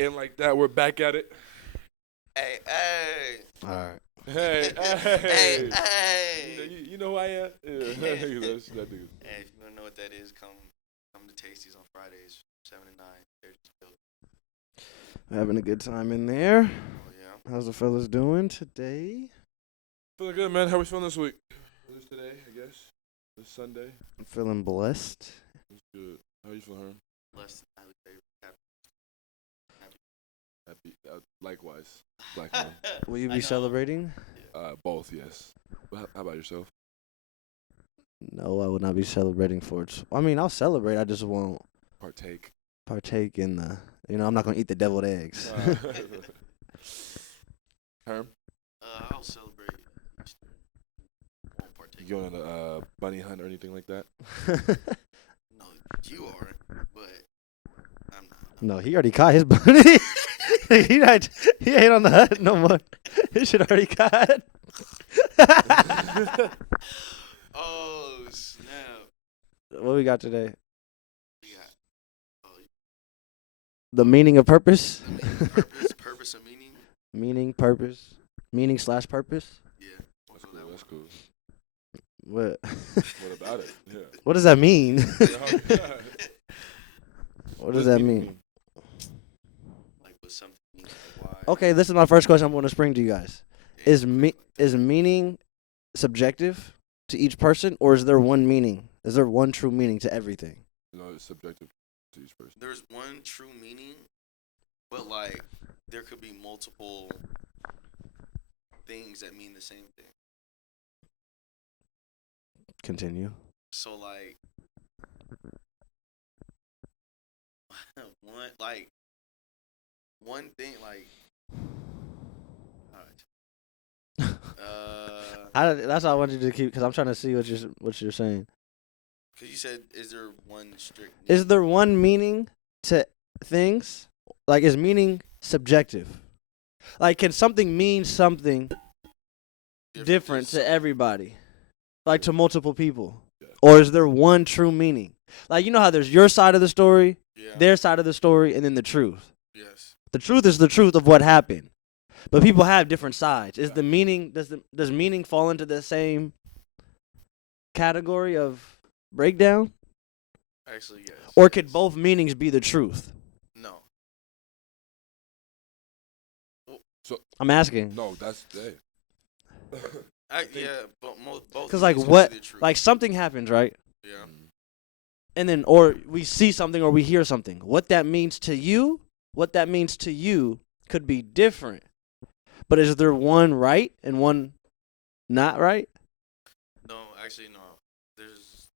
And like that, we're back at it. Hey, hey. All right. Hey, Hey, hey. hey. You know who I am? Yeah, that's that nigga. Hey, if you want to know what that is, come to Tasties on Fridays, 7 to 9. They're just built. Having a good time in there. Oh, yeah. How's the fellas doing today? Feeling good, man. How we feeling this week? This today, I guess. This Sunday. I'm feeling blessed. It's good. How you feeling, Herm? Less than highly favored. Happy. Likewise. Black man. Will you I be know. celebrating? Both, yes. But how about yourself? No, I will not be celebrating for it. I mean, I'll celebrate. I just won't Partake. partake in the. I'm not gonna eat the deviled eggs. Herm? I'll celebrate. Won't partake. You going on a bunny hunt or anything like that? No, you are, but I'm not. No, he already caught his bunny. he ain't on the hunt no more. He should already caught. Oh, snap. What we got today? We got The meaning of purpose. purpose and meaning. Meaning / purpose. Yeah. We'll That's go cool. that That's way. cool. What? What about it? Yeah. What does that mean? What What does that mean? Like with something, like why? Okay, this is my first question I'm going to spring to you guys. Is meaning subjective to each person, or is there one meaning? Is there one true meaning to everything? No, it's subjective to each person. There's one true meaning, but like there could be multiple things that mean the same thing. Continue. So like one thing like That's how I want you to keep, because I'm trying to see what you're saying. because you said, is there one strict Is there one meaning to things? Like, is meaning subjective? Like, can something mean something different to everybody? Like, to multiple people? Yeah. Or is there one true meaning? Like, you know how there's your side of the story, Yeah. their side of the story, and then the truth. Yes. The truth is the truth of what happened. But people have different sides. Is Yeah. the meaning, does meaning fall into the same category of breakdown? Actually, yes. Or could yes. both meanings be the truth? No. I'm asking. No, that's hey. Yeah, but both. Because, like, meanings what, could be the truth. like, something happens, right? Yeah. And then, or we see something or we hear something. What that means to you could be different. But is there one right and one not right? No, actually, no. There's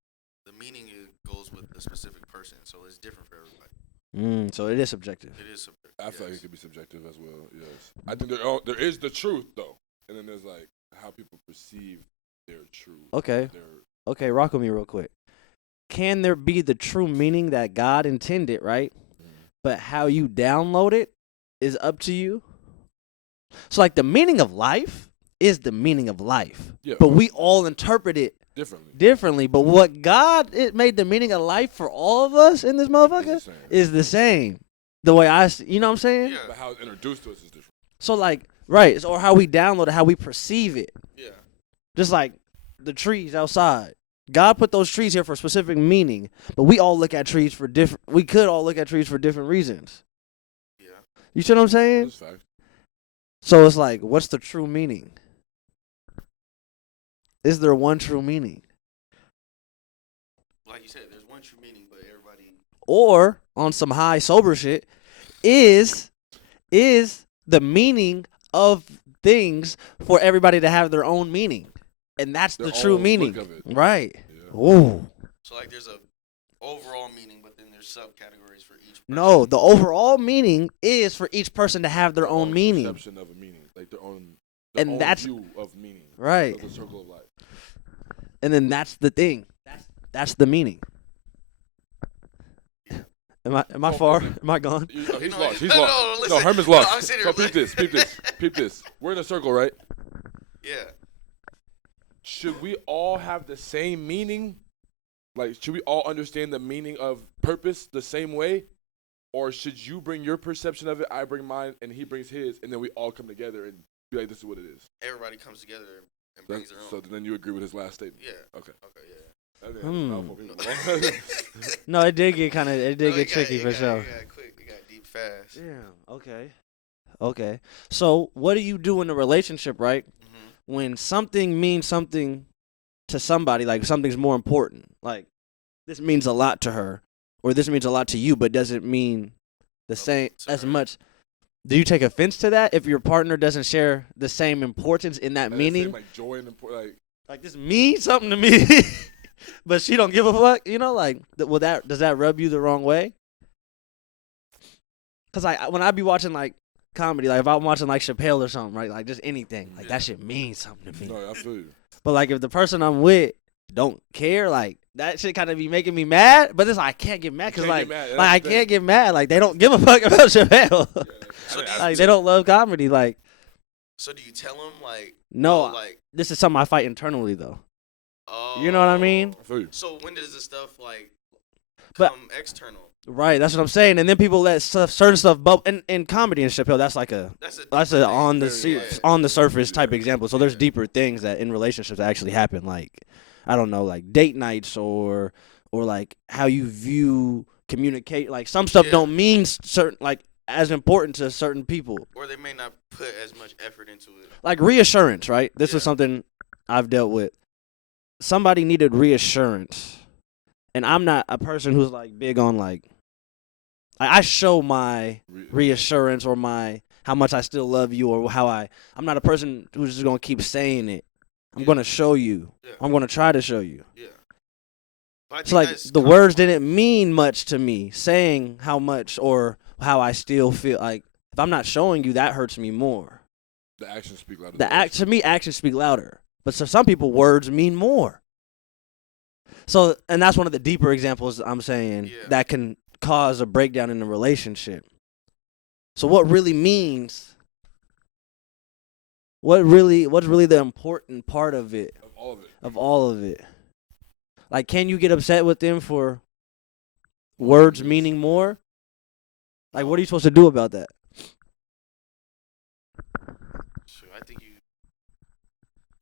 the meaning goes with the specific person, so it's different for everybody. So it is subjective. It is subjective. I feel like it could be subjective as well. Yes, I think there is the truth though, and then there's like how people perceive their truth. Okay. Okay, rock with me real quick. Can there be the true meaning that God intended, right? But how you download it is up to you? So, like, the meaning of life is the meaning of life. Yeah, But we all interpret it differently. But what God it made the meaning of life for all of us in this motherfucker is the same. The way I see, you know what I'm saying? Yeah. But how it's introduced to us is different. So, like, right, or how we download it, how we perceive it. Yeah. Just like the trees outside. God put those trees here for a specific meaning, but we all look at trees for different. We could all look at trees for different reasons. Yeah. You see what I'm saying? That's fact. So it's like, what's the true meaning? Is there one true meaning? Like you said, there's one true meaning, but everybody. Or on some high sober shit, is the meaning of things for everybody to have their own meaning, and that's Their the true own meaning, look of it. right? Yeah. Ooh. So like, there's a overall meaning, but then there's subcategories for each person. No, the overall meaning is for each person to have their own meaning. Perception of a meaning, like their own view of meaning. Right. Of the circle of life. And then that's the thing. That's the meaning. Am I far? Am I gone? He's lost. He's No, lost. listen. No, Herman's No, lost. I'm sitting So here peep this. We're in a circle, right? Yeah. Should we all have the same meaning? Like, should we all understand the meaning of purpose the same way? Or should you bring your perception of it, I bring mine, and he brings his, and then we all come together and be like, this is what it is? Everybody comes together and brings their own. So then you agree with his last statement? Yeah. Okay. Yeah. No, it did get tricky for sure. It got quick. It got deep fast. Yeah. Okay. So what do you do in a relationship, right? Mm-hmm. When something means something to somebody, like something's more important, like this means a lot to her, or this means a lot to you, but doesn't mean the same as much. Do you take offense to that if your partner doesn't share the same importance in that meaning? Like joy and like this means something to me, but she don't give a fuck. You know, like does that rub you the wrong way? Cause when I be watching like comedy, like if I'm watching like Chappelle or something, right, like just anything, like that shit means something to me. No, I feel you. But like if the person I'm with don't care, like that shit kind of be making me mad. But it's like I can't get mad because I can't get mad. Like they don't give a fuck about Chappelle. Like they don't love comedy. Like. So do you tell them like? No, like this is something I fight internally though. Oh. You know what I mean? I feel you. So when does this stuff like come external? Right, that's what I'm saying. And then people let certain stuff bubble in comedy and Chappelle. That's like that's a on the surface type example. So there's deeper things that in relationships that actually happen. Like I don't know, like date nights or like how you view communicate. Like some stuff don't mean certain like as important to certain people. Or they may not put as much effort into it. Like reassurance, right? This was something I've dealt with. Somebody needed reassurance, and I'm not a person who's like big on like. I show my reassurance or my how much I still love you or how I'm not a person who's just gonna keep saying it. I'm gonna show you. Yeah. I'm gonna try to show you. Yeah. It's like the words didn't mean much to me. Saying how much or how I still feel like if I'm not showing you, that hurts me more. The actions speak louder. To me, actions speak louder. But to some people, words mean more. So, and that's one of the deeper examples I'm saying that can cause a breakdown in a relationship. So what's really the important part of it? Of all of it. Like, can you get upset with them for words meaning more? Like, what are you supposed to do about that? Sure,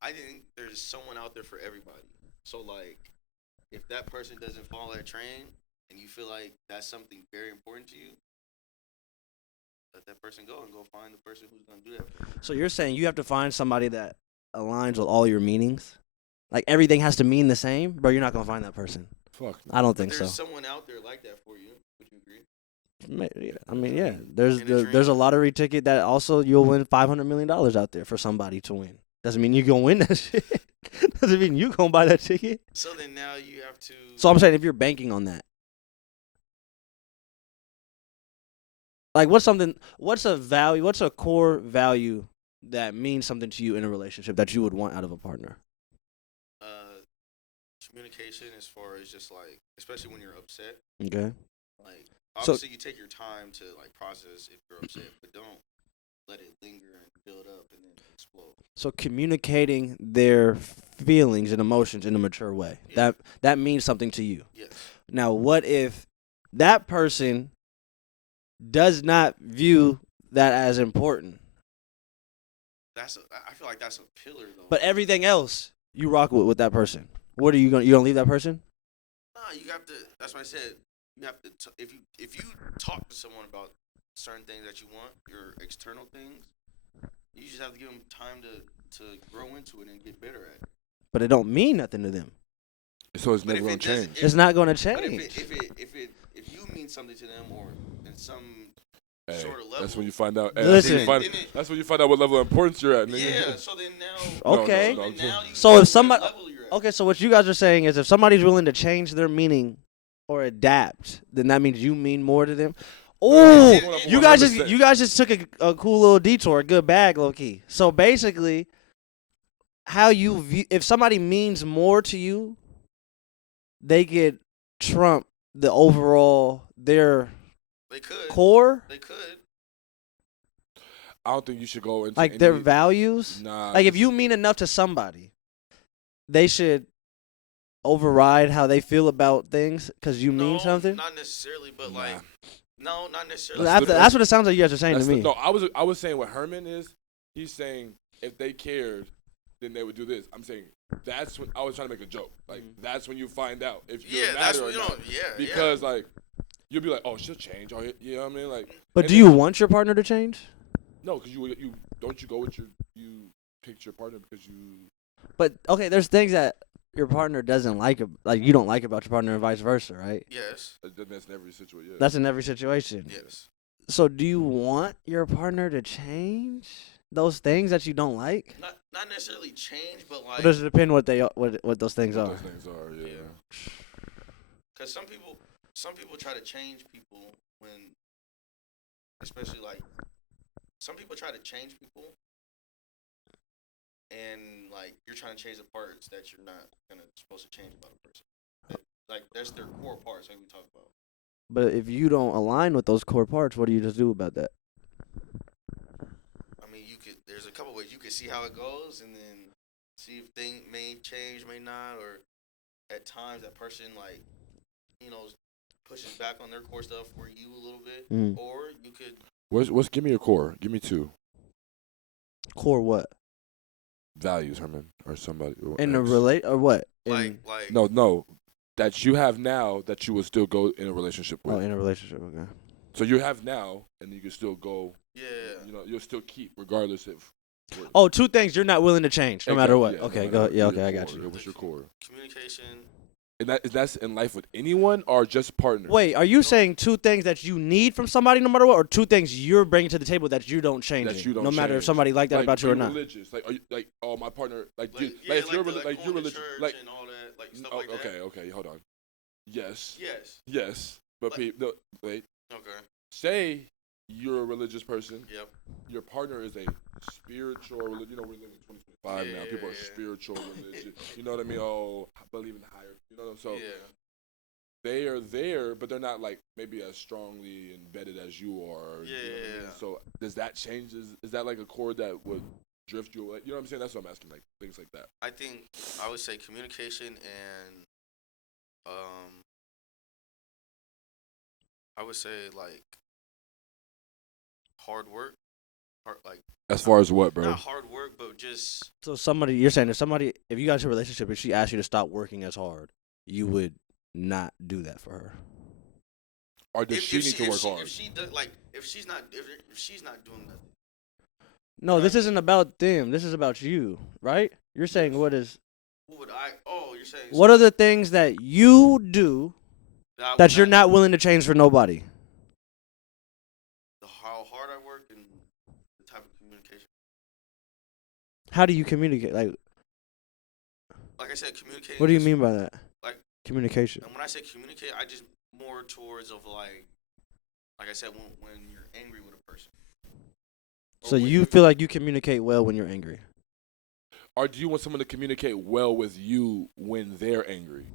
I think there's someone out there for everybody. So, like, if that person doesn't follow that train, and you feel like that's something very important to you, let that person go and go find the person who's going to do that for you. So you're saying you have to find somebody that aligns with all your meanings? Like everything has to mean the same? Bro, you're not going to find that person. Fuck. I don't think so. There's someone out there like that for you. Would you agree? I mean, yeah. There's a lottery ticket that also you'll win $500 million out there for somebody to win. Doesn't mean you're going to win that shit. Doesn't mean you going to buy that ticket. So then now you have to... So I'm saying if you're banking on that. Like, what's a core value that means something to you in a relationship that you would want out of a partner? Communication, as far as just like, especially when you're upset. Okay. Like, obviously, you take your time to like process if you're upset, but don't let it linger and build up and then explode. So communicating their feelings and emotions in a mature way. Yeah. That means something to you. Yes. Now, what if that person does not view that as important? I feel like that's a pillar though. But everything else you rock with that person. What are you gonna leave that person? Nah, you have to. That's what I said. You have to. If you talk to someone about certain things that you want, your external things, you just have to give them time to grow into it and get better at it. But it don't mean nothing to them. So it's never gonna change. It's not gonna change. But if you mean something to them or in some sort of level, that's when you find out. Listen, that's when you find out what level of importance you're at. Nigga. Yeah. So then now. Okay. So if somebody. Okay, so what you guys are saying is if somebody's willing to change their meaning or adapt, then that means you mean more to them. Oh, you guys just took a cool little detour, a good bag, low key. So basically, how you view, if somebody means more to you, they could trump the overall core. They could. I don't think you should go into like their values. Nah. Like if you mean enough to somebody, they should override how they feel about things because you mean something. Not necessarily, but like No, not necessarily. That's what it sounds like you guys are saying to me. No, I was saying what Herman is. He's saying if they cared, then they would do this. I'm saying that's when I was trying to make a joke. Like that's when you find out if you're that's mad what or not. Because like you'll be like, oh, she'll change. Or, you know what I mean? Like. But do you want your partner to change? No, because you don't you go with you picked your partner because you. But okay, there's things that your partner doesn't like you don't like about your partner and vice versa, right? Yes. That's in every situation. Yeah. That's in every situation. Yes. So do you want your partner to change those things that you don't like? Not necessarily change, but like. Or does it depend what those things are? Those things are, yeah. Because some people try to change people when, especially like, some people try to change people, and like you're trying to change the parts that you're not supposed to change about a person. Like that's their core parts, like we talk about. But if you don't align with those core parts, what do you just do about that? I mean, there's a couple ways. You could see how it goes, and then see if things may change, may not, or at times that person like, pushes back on their core stuff for you a little bit, or you could. What's give me your core? Give me two. Core what? Values, Herman, or somebody. Or in a relate or what? Like no, that you have now that you will still go in a relationship with. Oh, in a relationship, okay. So you have now, and you can still go. Yeah. You'll still keep regardless if. Oh, two things you're not willing to change, no matter what. Yeah, okay, no go. matter Yeah, what okay, I your got core. you. What's your core? Communication. And that's in life with anyone or just partners? Wait, are you saying two things that you need from somebody no matter what, or two things you're bringing to the table that you don't change? That you don't no matter change. if somebody like that about you or not. Religious, like are you, like oh my partner, like if you're going religious, to church like and all that, like stuff like that. okay, hold on. Yes. Yes. But wait. Okay. Say you're a religious person. Yep. Your partner is a spiritual religion. We're living in 2025 now. People are spiritual religion. You know what I mean? Oh, I believe in higher. So they are there, but they're not like maybe as strongly embedded as you are. Yeah. You know what I mean? So does that change? Is that like a chord that would drift you away? You know what I'm saying? That's what I'm asking. Like things like that. I think I would say communication and I would say like hard work. As far as what, bro? Not hard work, but just. So you're saying if you got into a relationship and she asked you to stop working as hard, you would not do that for her. Or does she need to work hard? If she's not doing nothing. No, this isn't about them. This is about you, right? You're saying what is? What would I? Oh, you're saying. What are the things that you do that you're not willing to change for nobody? How hard I work and the type of communication. How do you communicate? Like I said, communicating. What do you mean by that? Like communication. And when I say communicate, I just more towards of like I said, when you're angry with a person. So you feel like you communicate well when you're angry? Or do you want someone to communicate well with you when they're angry?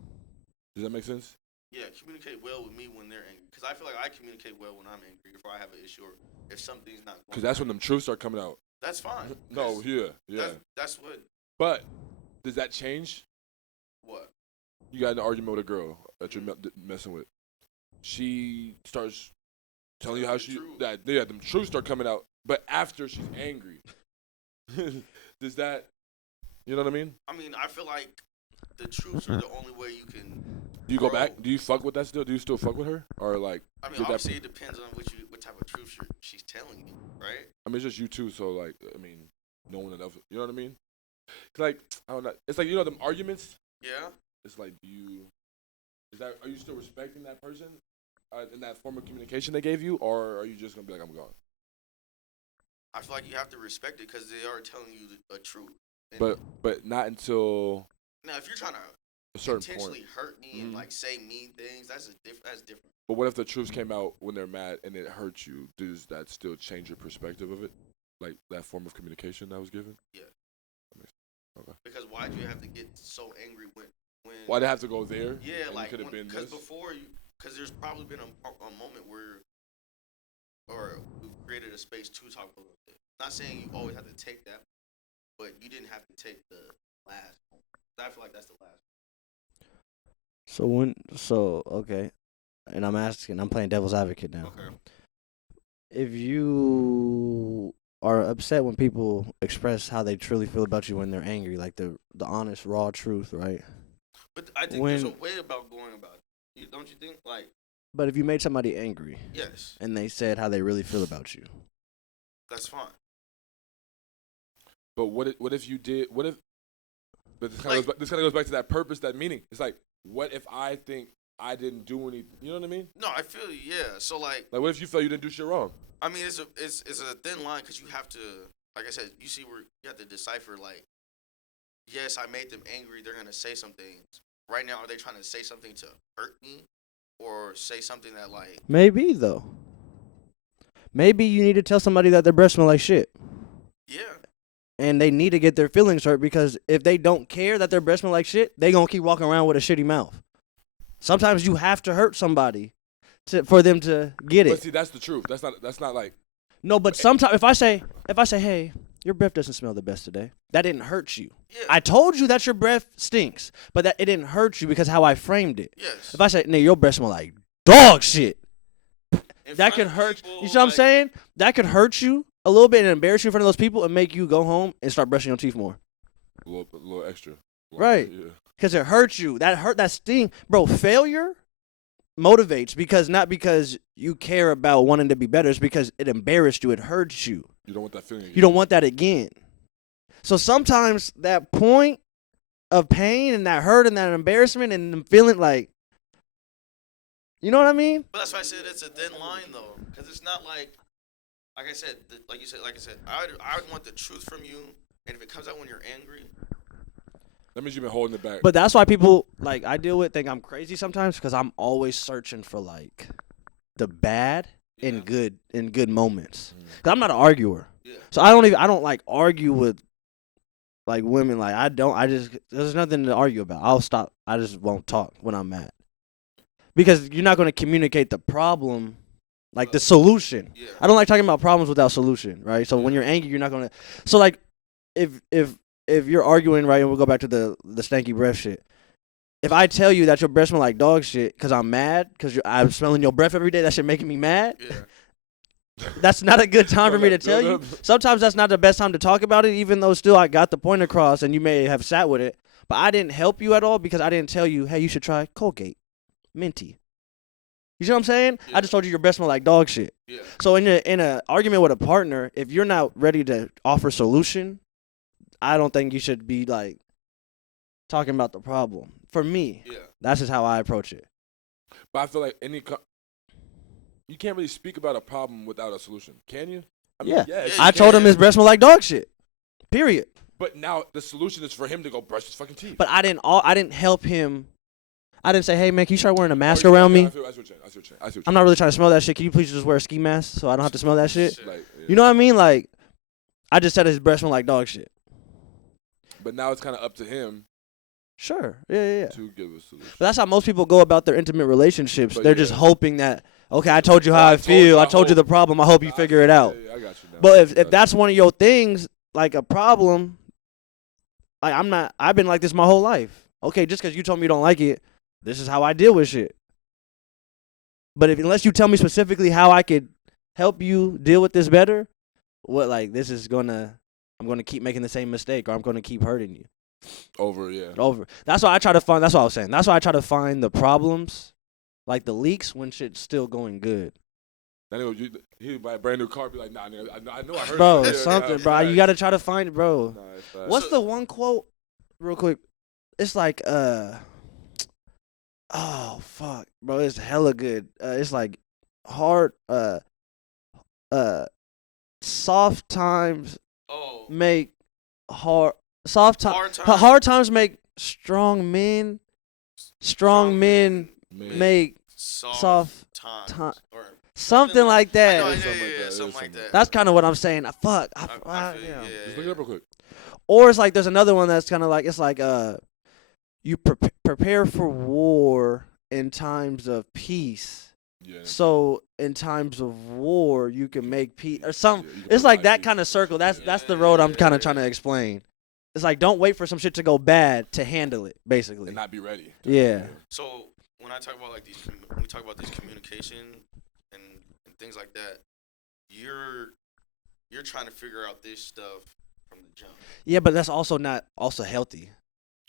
Does that make sense? Yeah, communicate well with me when they're angry. Because I feel like I communicate well when I'm angry if I have an issue or if something's not going. Because that's when them truths start coming out. That's fine. No, yeah. That's what. But does that change? What? You got in an argument with a girl that you're messing with. She starts telling you how them truths start coming out, but after she's angry. Does that, you know what I mean? I mean, I feel like the truths are the only way you can. Do you go back? Do you fuck with that still? Do you still fuck with her, or like? I mean, obviously it depends on what type of truth she's telling you, right? I mean, it's just you two, so like, I mean, no one else. You know what I mean? Like, I don't know. It's like them arguments. Yeah. It's like, are you still respecting that person in that form of communication they gave you, or are you just gonna be like, I'm gone? I feel like you have to respect it because they are telling you a truth. But not until. Now, if you're trying to intentionally hurt me and like say mean things, that's different. But what if the truth came out when they're mad and it hurts you? Does that still change your perspective of it? Like that form of communication that was given? Yeah. Okay. Because why do you have to get so angry when? Why'd it have to go there? Yeah, like because before because there's probably been a moment where, or we created a space to talk a little bit. Not saying you always have to take that, but you didn't have to take the last moment. I feel like that's the last. Okay. and I'm playing devil's advocate now. Okay. If you are upset when people express how they truly feel about you when they're angry, like the honest, raw truth, right? But I think there's a way about going about it. Don't you think? Like. But if you made somebody angry, Yes, and they said how they really feel about you, that's fine. But what if you did? What if? But this kind of goes back to that purpose, that meaning. It's like, what if I think I didn't do anything? You know what I mean? No, I feel you. Yeah. So like what if you felt you didn't do shit wrong? I mean, it's a thin line because you have to, like I said, you see where you have to decipher. Like, yes, I made them angry. They're gonna say some things. Right now, are they trying to say something to hurt me, or say something that like? Maybe though. Maybe you need to tell somebody that their breath smell like shit. Yeah. And they need to get their feelings hurt because if they don't care that their breath smell like shit, they gonna keep walking around with a shitty mouth. Sometimes you have to hurt somebody for them to get it. But see, that's the truth. That's not like. No, but sometimes if I say, hey, your breath doesn't smell the best today, that didn't hurt you. Yeah. I told you that your breath stinks, but that it didn't hurt you because how I framed it. Yes. If I say, nigga, your breath smell like dog shit, that could hurt. You see what I'm saying? That could hurt you a little bit and embarrass you in front of those people and make you go home and start brushing your teeth more. A little extra. Right. Yeah. Because it hurts you. That sting. Bro, failure motivates not because you care about wanting to be better. It's because it embarrassed you. It hurts you. You don't want that feeling again. You don't want that again. So sometimes that point of pain and that hurt and that embarrassment and feeling like, you know what I mean? But that's why I said it's a thin line though, because it's not like I said, I would want the truth from you, and if it comes out when you're angry. That means you've been holding it back. But that's why people I deal with think I'm crazy sometimes because I'm always searching for like the bad in good moments. Cause I'm not an arguer, so I don't like argue with like women. Like there's nothing to argue about. I'll stop. I just won't talk when I'm mad because you're not going to communicate the problem, like the solution. Yeah. I don't like talking about problems without solution, right? So when you're angry, you're not going to. So like if you're arguing, right, and we'll go back to the stanky breath shit. If I tell you that your breath smell like dog shit because I'm mad, because I'm smelling your breath every day, that shit making me mad, that's not a good time for me to tell you. Sometimes that's not the best time to talk about it, even though still I got the point across and you may have sat with it. But I didn't help you at all because I didn't tell you, hey, you should try Colgate. Minty. You see what I'm saying? Yeah. I just told you your breath smell like dog shit. Yeah. So in a argument with a partner, if you're not ready to offer solution, I don't think you should be like talking about the problem. For me, that's just how I approach it. But I feel like you can't really speak about a problem without a solution, can you? I mean, I told him his breath smell like dog shit. Period. But now the solution is for him to go brush his fucking teeth. But I didn't help him. I didn't say, hey man, can you start wearing a mask around me? I see what you're saying. I'm not really trying to smell that shit. Can you please just wear a ski mask so I don't have to smell that shit? You know what I mean? Like, I just said his breath smell like dog shit. But now it's kind of up to him. Sure. Yeah. To give a solution. But that's how most people go about their intimate relationships. They're just hoping that, okay, I told you how I feel. I told you the problem. I hope you figure it out. I got you now. But if that's one of your things, like a problem, like I've been like this my whole life. Okay, just because you told me you don't like it, this is how I deal with shit. But unless you tell me specifically how I could help you deal with this better, I'm gonna keep making the same mistake, or I'm gonna keep hurting you. Over. That's why I try to find. That's what I was saying. That's why I try to find the problems, like the leaks, when shit's still going good. He buy a brand new car, be like, nah, nigga, I know I heard. Bro, something, bro. You gotta try to find it, bro. Nah, what's the one quote, real quick? It's like, oh fuck, bro. It's hella good. It's like hard, soft times make hard. Hard times make strong men. Strong men make soft times. Something like that. Something like that. That's kind of what I'm saying. Fuck. Just look it up real quick. Or it's like there's another one that's kind of like, it's like you prepare for war in times of peace. Yeah. So in times of war, you can make peace or something. It's like that kind of circle. That's the road I'm kind of trying to explain. It's like don't wait for some shit to go bad to handle it, basically. And not be ready. Yeah. So when I talk about like when we talk about this communication and things like that, you're trying to figure out this stuff from the jump. Yeah, but that's also not also healthy.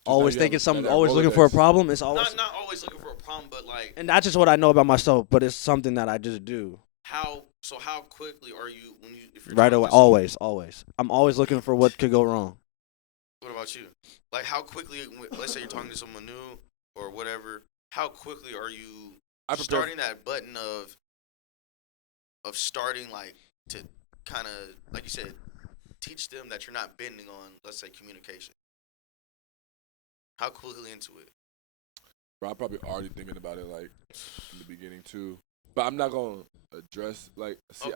Always thinking something, that always looking for a Rolodex. problem. It's always Not always looking for a problem, but like. and that's just what I know about myself. But it's something that I just do. How quickly are you when you if you're Right talking away, to someone- always. I'm always looking for what could go wrong. What about you? Like how quickly? Let's say you're talking to someone new or whatever. How quickly are you starting that button of starting like to kind of like you said, teach them that you're not bending on, let's say, communication. How quickly into it? Bro, I'm probably already thinking about it like in the beginning too, but I'm not gonna address like. See,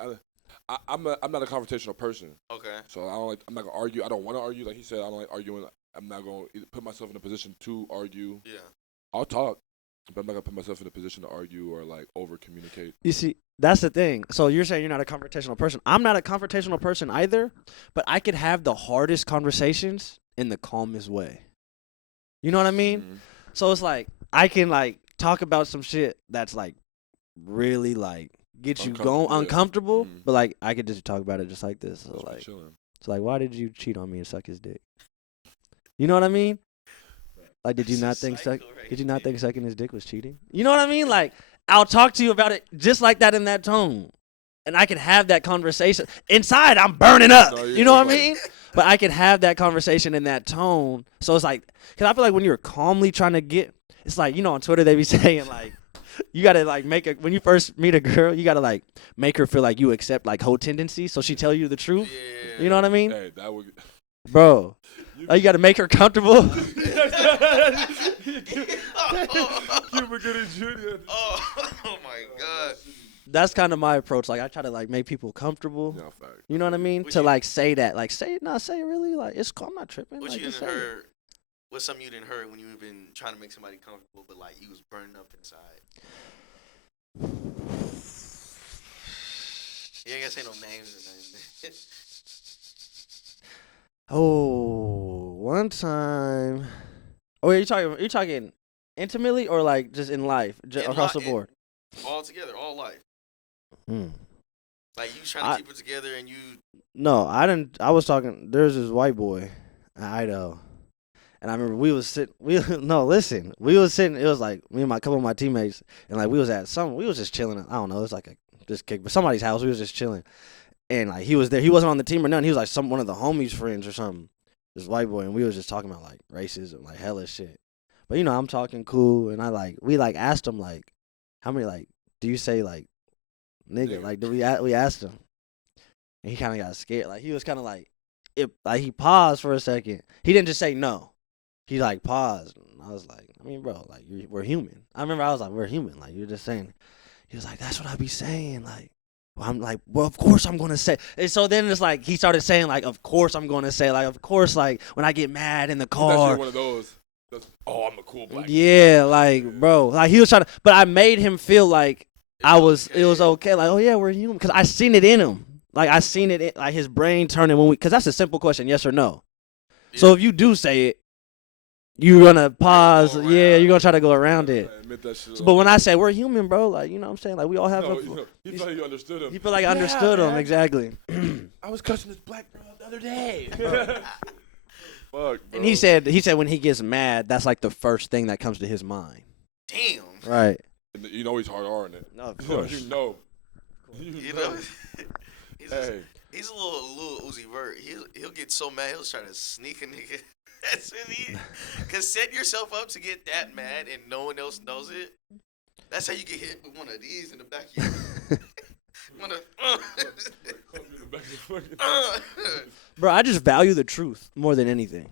I'm not a confrontational person. Okay. So I'm not gonna argue. I don't want to argue. Like he said, I don't like arguing. I'm not gonna put myself in a position to argue. Yeah. I'll talk, but I'm not gonna put myself in a position to argue or like over communicate. You see, that's the thing. So you're saying you're not a confrontational person. I'm not a confrontational person either, but I could have the hardest conversations in the calmest way. You know what I mean? Mm-hmm. So it's like I can like talk about some shit that's like really like get you going uncomfortable, but like I could just talk about it just like this. So like, it's like, why did you cheat on me and suck his dick? You know what I mean? Like, did you not think sucking his dick was cheating? You know what I mean? Like, I'll talk to you about it just like that in that tone, and I can have that conversation. Inside, I'm burning up. No, you know what I mean? But I could have that conversation in that tone. So it's like, because I feel like when you're calmly trying to get, it's like, you know, on Twitter they be saying like, you gotta like when you first meet a girl, you gotta like make her feel like you accept like whole tendencies, so she tell you the truth. Yeah. You know what I mean? Hey, that would. Bro, you gotta make her comfortable. Cuba Gooding Jr. Oh my God. That's kind of my approach. Like I try to like make people comfortable. No, fact. You know what I mean? To like say that, like say it, not say it really. Like it's cool. I'm not tripping. What like, you just didn't say it. heard? What's something you didn't heard when you been trying to make somebody comfortable, but like you was burning up inside? You ain't gotta say no names or nothing. Oh, one time. Oh, you talking intimately or like just in life, across the board? All together, all life. Hmm. Like you trying to keep it together and you. No, I didn't. I was talking. There's this white boy in Idaho, and I remember we was sitting. We was sitting. It was like me and my couple of my teammates, and like we was just chilling. I don't know. It was like just kick, but somebody's house. We was just chilling, and like he was there. He wasn't on the team or nothing. He was like one of the homies' friends or something. This white boy, and we was just talking about like racism, like hella shit. But you know, I'm talking cool, and we asked him like, how many like do you say like nigga? Like we asked him. And he kind of got scared. Like, he was kind of like, he paused for a second. He didn't just say no. He, like, paused. And I was like, I mean, bro, like, we're human. I remember I was like, we're human. Like, you're just saying. He was like, that's what I be saying. Like, well, I'm like, well, of course I'm going to say. And so then it's like, he started saying, like, of course I'm going to say. Like, of course, like, when I get mad in the car. One of those. I'm a cool black. Yeah, like, bro. Like, he was trying to. But I made him feel like it was okay. Like, oh, yeah, we're human. Because I seen it in him. Like, I seen it, like, his brain turning because that's a simple question, yes or no. Yeah. So if you do say it, you're going to pause. Yeah, you're going to try to go around it. But when I say we're human, bro, like, you know what I'm saying? Like, we all have he felt like you understood him. He felt like I understood him, exactly. I was cussing this black girl the other day. Fuck, bro. And he said when he gets mad, that's, like, the first thing that comes to his mind. Damn. Right. You know he's hard R in it. No, of course. You know. He's a little Uzi Vert. He'll get so mad he'll try to sneak a nigga. That's what he. Cause set yourself up to get that mad and no one else knows it. That's how you get hit with one of these in the back of your. Bro, I just value the truth more than anything.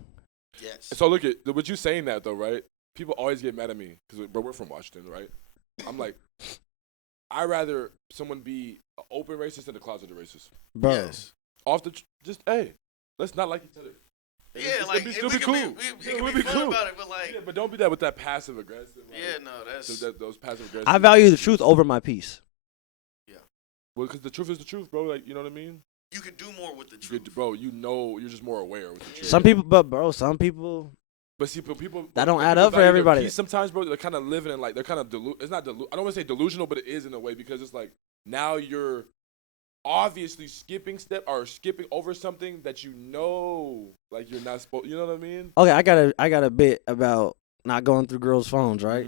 Yes. So look at what you saying that though, right? People always get mad at me because we're from Washington, right? I'm like, I'd rather someone be an open racist than a closeted racist. Bro. Yes. Let's not like each other. Yeah, like, still be cool. We can be fun about it, but like. Yeah, but don't be that with that passive aggressive. Like, yeah, no, that's. Those passive aggressive. I value the truth over my peace. Yeah. Well, because the truth is the truth, bro. Like, you know what I mean? You can do more with the truth. Bro, you know, you're just more aware with the truth. Some people, But see, but people that don't people add up for value their everybody. peace sometimes, bro. They're kind of living in like they're kind of it's not I don't want to say delusional, but it is in a way because it's like now you're obviously skipping over something that you know like you're not supposed. You know what I mean? Okay, I got a bit about not going through girls' phones, right?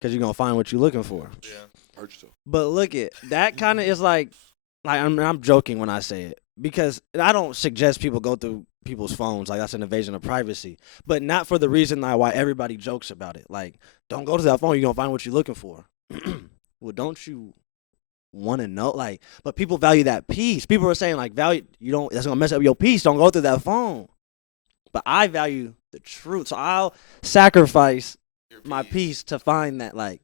Because you're gonna find what you're looking for. Yeah. But look at that kind of is like I'm joking when I say it because I don't suggest people go through people's phones like that's an invasion of privacy, but not for the reason why everybody jokes about it. Like, don't go to that phone, you're gonna find what you're looking for. Well, don't you want to know? Like, but people value that peace. People are saying like that's gonna mess up your peace. Don't go through that phone. But I value the truth, so I'll sacrifice my peace to find that. Like,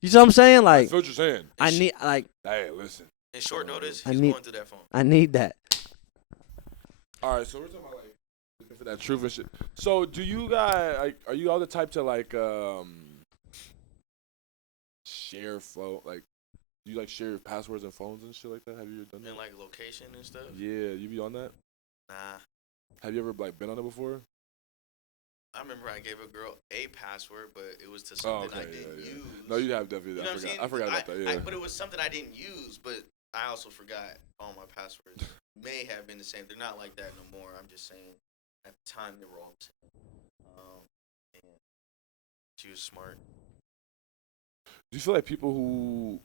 you see what I'm saying? Like, that's what you're saying. I need like. Hey, listen. In short notice, he's going through that phone. I need that. All right, so we're talking about like looking for that truth and shit. So, do you guys like? Are you all the type to like share phone? Like, do you like share your passwords and phones and shit like that? Have you ever done that? And like location and stuff. Yeah, you be on that? Nah. Have you ever like been on it before? I remember I gave a girl a password, but it was to something I didn't use. No, you have definitely. You know I forgot about that. Yeah. But it was something I didn't use, but I also forgot all my passwords. May have been the same. They're not like that no more. I'm just saying, at the time they were all the same. And she was smart. Do you feel like people who?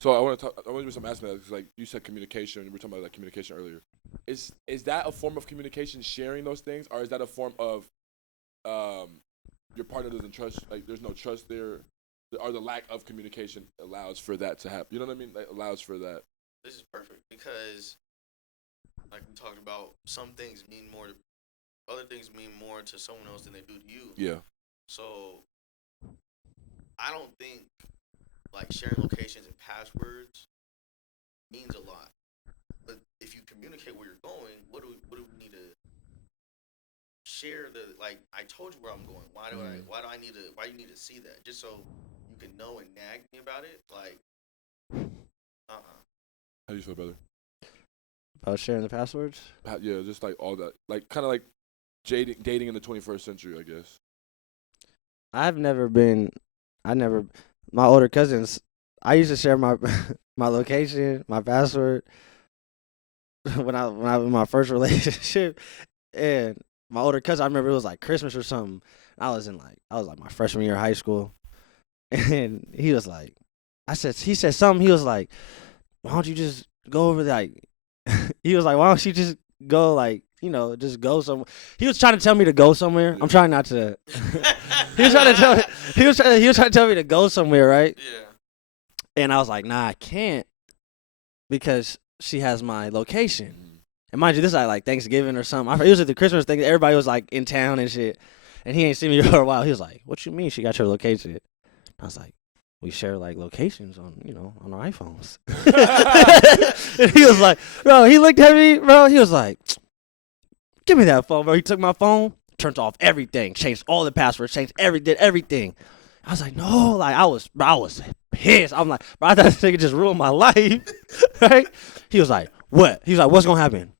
So I want to do some asking that because like you said communication. We were talking about like communication earlier. Is that a form of communication, sharing those things, or is that a form of your partner doesn't trust? Like there's no trust there, or the lack of communication allows for that to happen. You know what I mean? Like allows for that. This is perfect because, like we talked about, some things mean more to other things mean more to someone else than they do to you. Yeah. So I don't think like sharing locations and passwords means a lot. But if you communicate where you're going, what do we need to share like I told you where I'm going. Why do you need to see that? Just so you can know and nag me about it? Like How do you feel, brother? About sharing the passwords? Yeah, just like all that. Like kind of like dating in the 21st century, I guess. My older cousins, I used to share my my location, my password when I was in my first relationship, and my older cousin, I remember it was like Christmas or something. I was like my freshman year of high school, and he was like, he said something. He was like, why don't you just go over like, he was like, why don't you just go like, just go somewhere. He was trying to tell me to go somewhere. I'm trying not to. He was trying to tell me to go somewhere, right? Yeah. And I was like, nah, I can't because she has my location. And mind you, this is like Thanksgiving or something. It was at the Christmas thing. Everybody was like in town and shit. And he ain't seen me for a while. He was like, what you mean she got your location? I was like, we share like locations on, on our iPhones. And he was like, bro, he looked at me, bro. He was like, give me that phone, bro. He took my phone, turned off everything, changed all the passwords, did everything. I was like, no, like I was pissed. I'm like, bro, I thought this nigga just ruined my life, right? He was like, what? He was like, what's gonna happen?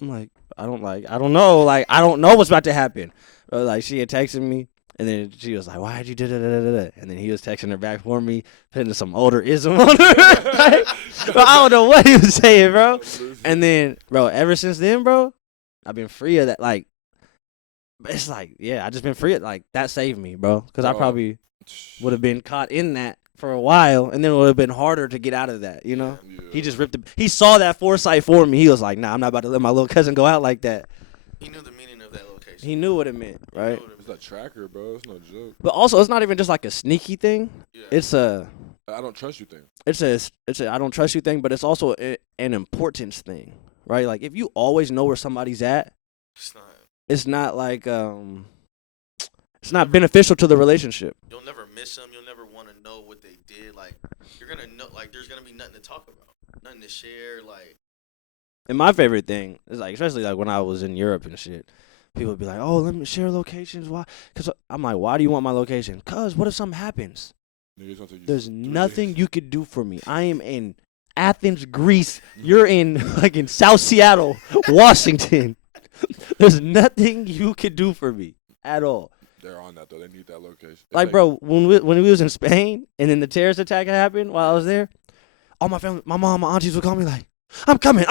I'm like, I don't know, like I don't know what's about to happen. But, like she had texted me, and then she was like, why'd you do that? And then he was texting her back for me, putting some older ism on her. Right? Bro, I don't know what he was saying, bro. And then, bro, ever since then, bro, I've been free of that. Like, it's like, yeah, I just been free of like that saved me, bro. Because I probably would have been caught in that for a while, and then it would have been harder to get out of that, Yeah. He just he saw that foresight for me. He was like, nah, I'm not about to let my little cousin go out like that. He knew the meaning of that location. He knew what it meant, right? It's a tracker, bro. It's no joke. But also, it's not even just like a sneaky thing. Yeah. It's a I don't trust you thing. It's a I don't trust you thing, but it's also an importance thing, right? Like if you always know where somebody's at, it's not like it's not beneficial to the relationship. You'll never miss them. You'll never want to know what they did. Like you're gonna know, like there's gonna be nothing to talk about, nothing to share. Like, and my favorite thing is like, especially like when I was in Europe and shit, people would be like, "Oh, let me share locations." Why? Because I'm like, "Why do you want my location?" Because what if something happens? There's nothing you could do for me. I am in Athens, Greece. You're in like in South Seattle, Washington. There's nothing you can do for me at all. They're on that though. They need that location. It's Like, bro, when we was in Spain and then the terrorist attack happened while I was there, all my family, my mom, my aunties would call me like, I'm coming.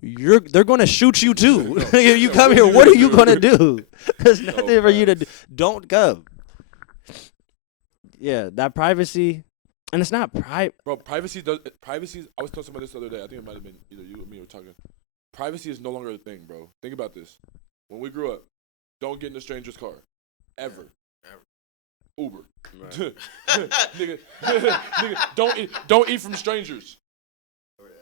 They're gonna shoot you too. If you come here, what are you gonna do? There's nothing for you to do. Don't come. Yeah, that privacy, and it's not private. Bro, privacy does. Privacy. I was telling somebody this the other day. I think it might have been either you or me were talking. Privacy is no longer a thing, bro. Think about this. When we grew up, don't get in a stranger's car, ever. Uber, nigga, don't eat from strangers.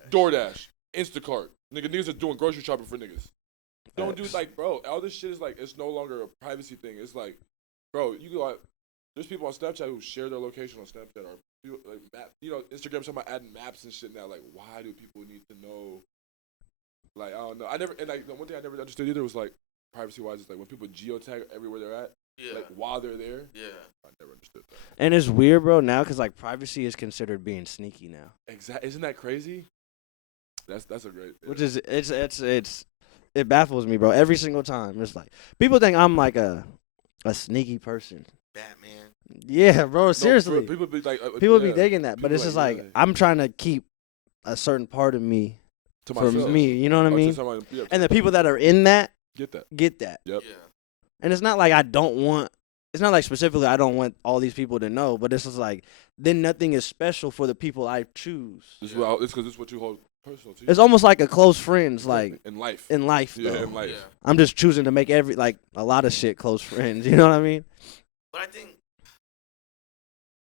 DoorDash, Instacart, niggas are doing grocery shopping for niggas. Don't do like, bro. All this shit is like, it's no longer a privacy thing. It's like, bro, you go out. There's people on Snapchat who share their location on Snapchat or people, like map. You know, Instagram's talking about adding maps and shit now. Like, why do people need to know? Like, I don't know. The one thing I never understood either was like, privacy wise, it's like when people geotag everywhere they're at. Yeah. Like while they're there. Yeah. I never understood that. And it's weird, bro, now because like privacy is considered being sneaky now. Exactly. Isn't that crazy? That's a great. Yeah. Which is it baffles me, bro. Every single time, it's like people think I'm like a sneaky person. Batman. Yeah, bro. Seriously. No, people be like, people be digging that, but it's just like I'm trying to keep a certain part of me for me. You know what I mean? And the people that are in that get that. Yep. Yeah. And it's not like it's not like specifically I don't want all these people to know, but it's just like then nothing is special for the people I choose. It's because this is what you hold personal to you. It's almost like a close friends, like in life. Yeah, in life. Yeah. I'm just choosing to make a lot of shit close friends. You know what I mean? But I think,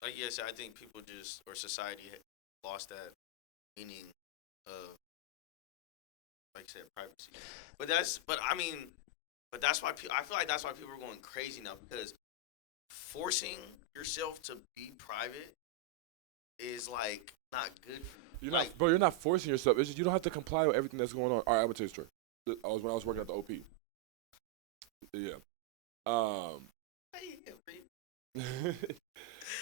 like yes, I think people or society lost that meaning of, like I said, privacy. But that's why I feel like that's why people are going crazy now, because forcing yourself to be private is like not good for you. You're not forcing yourself. It's just you don't have to comply with everything that's going on. All right, I'm gonna tell you a story. When I was working at the OP. Yeah.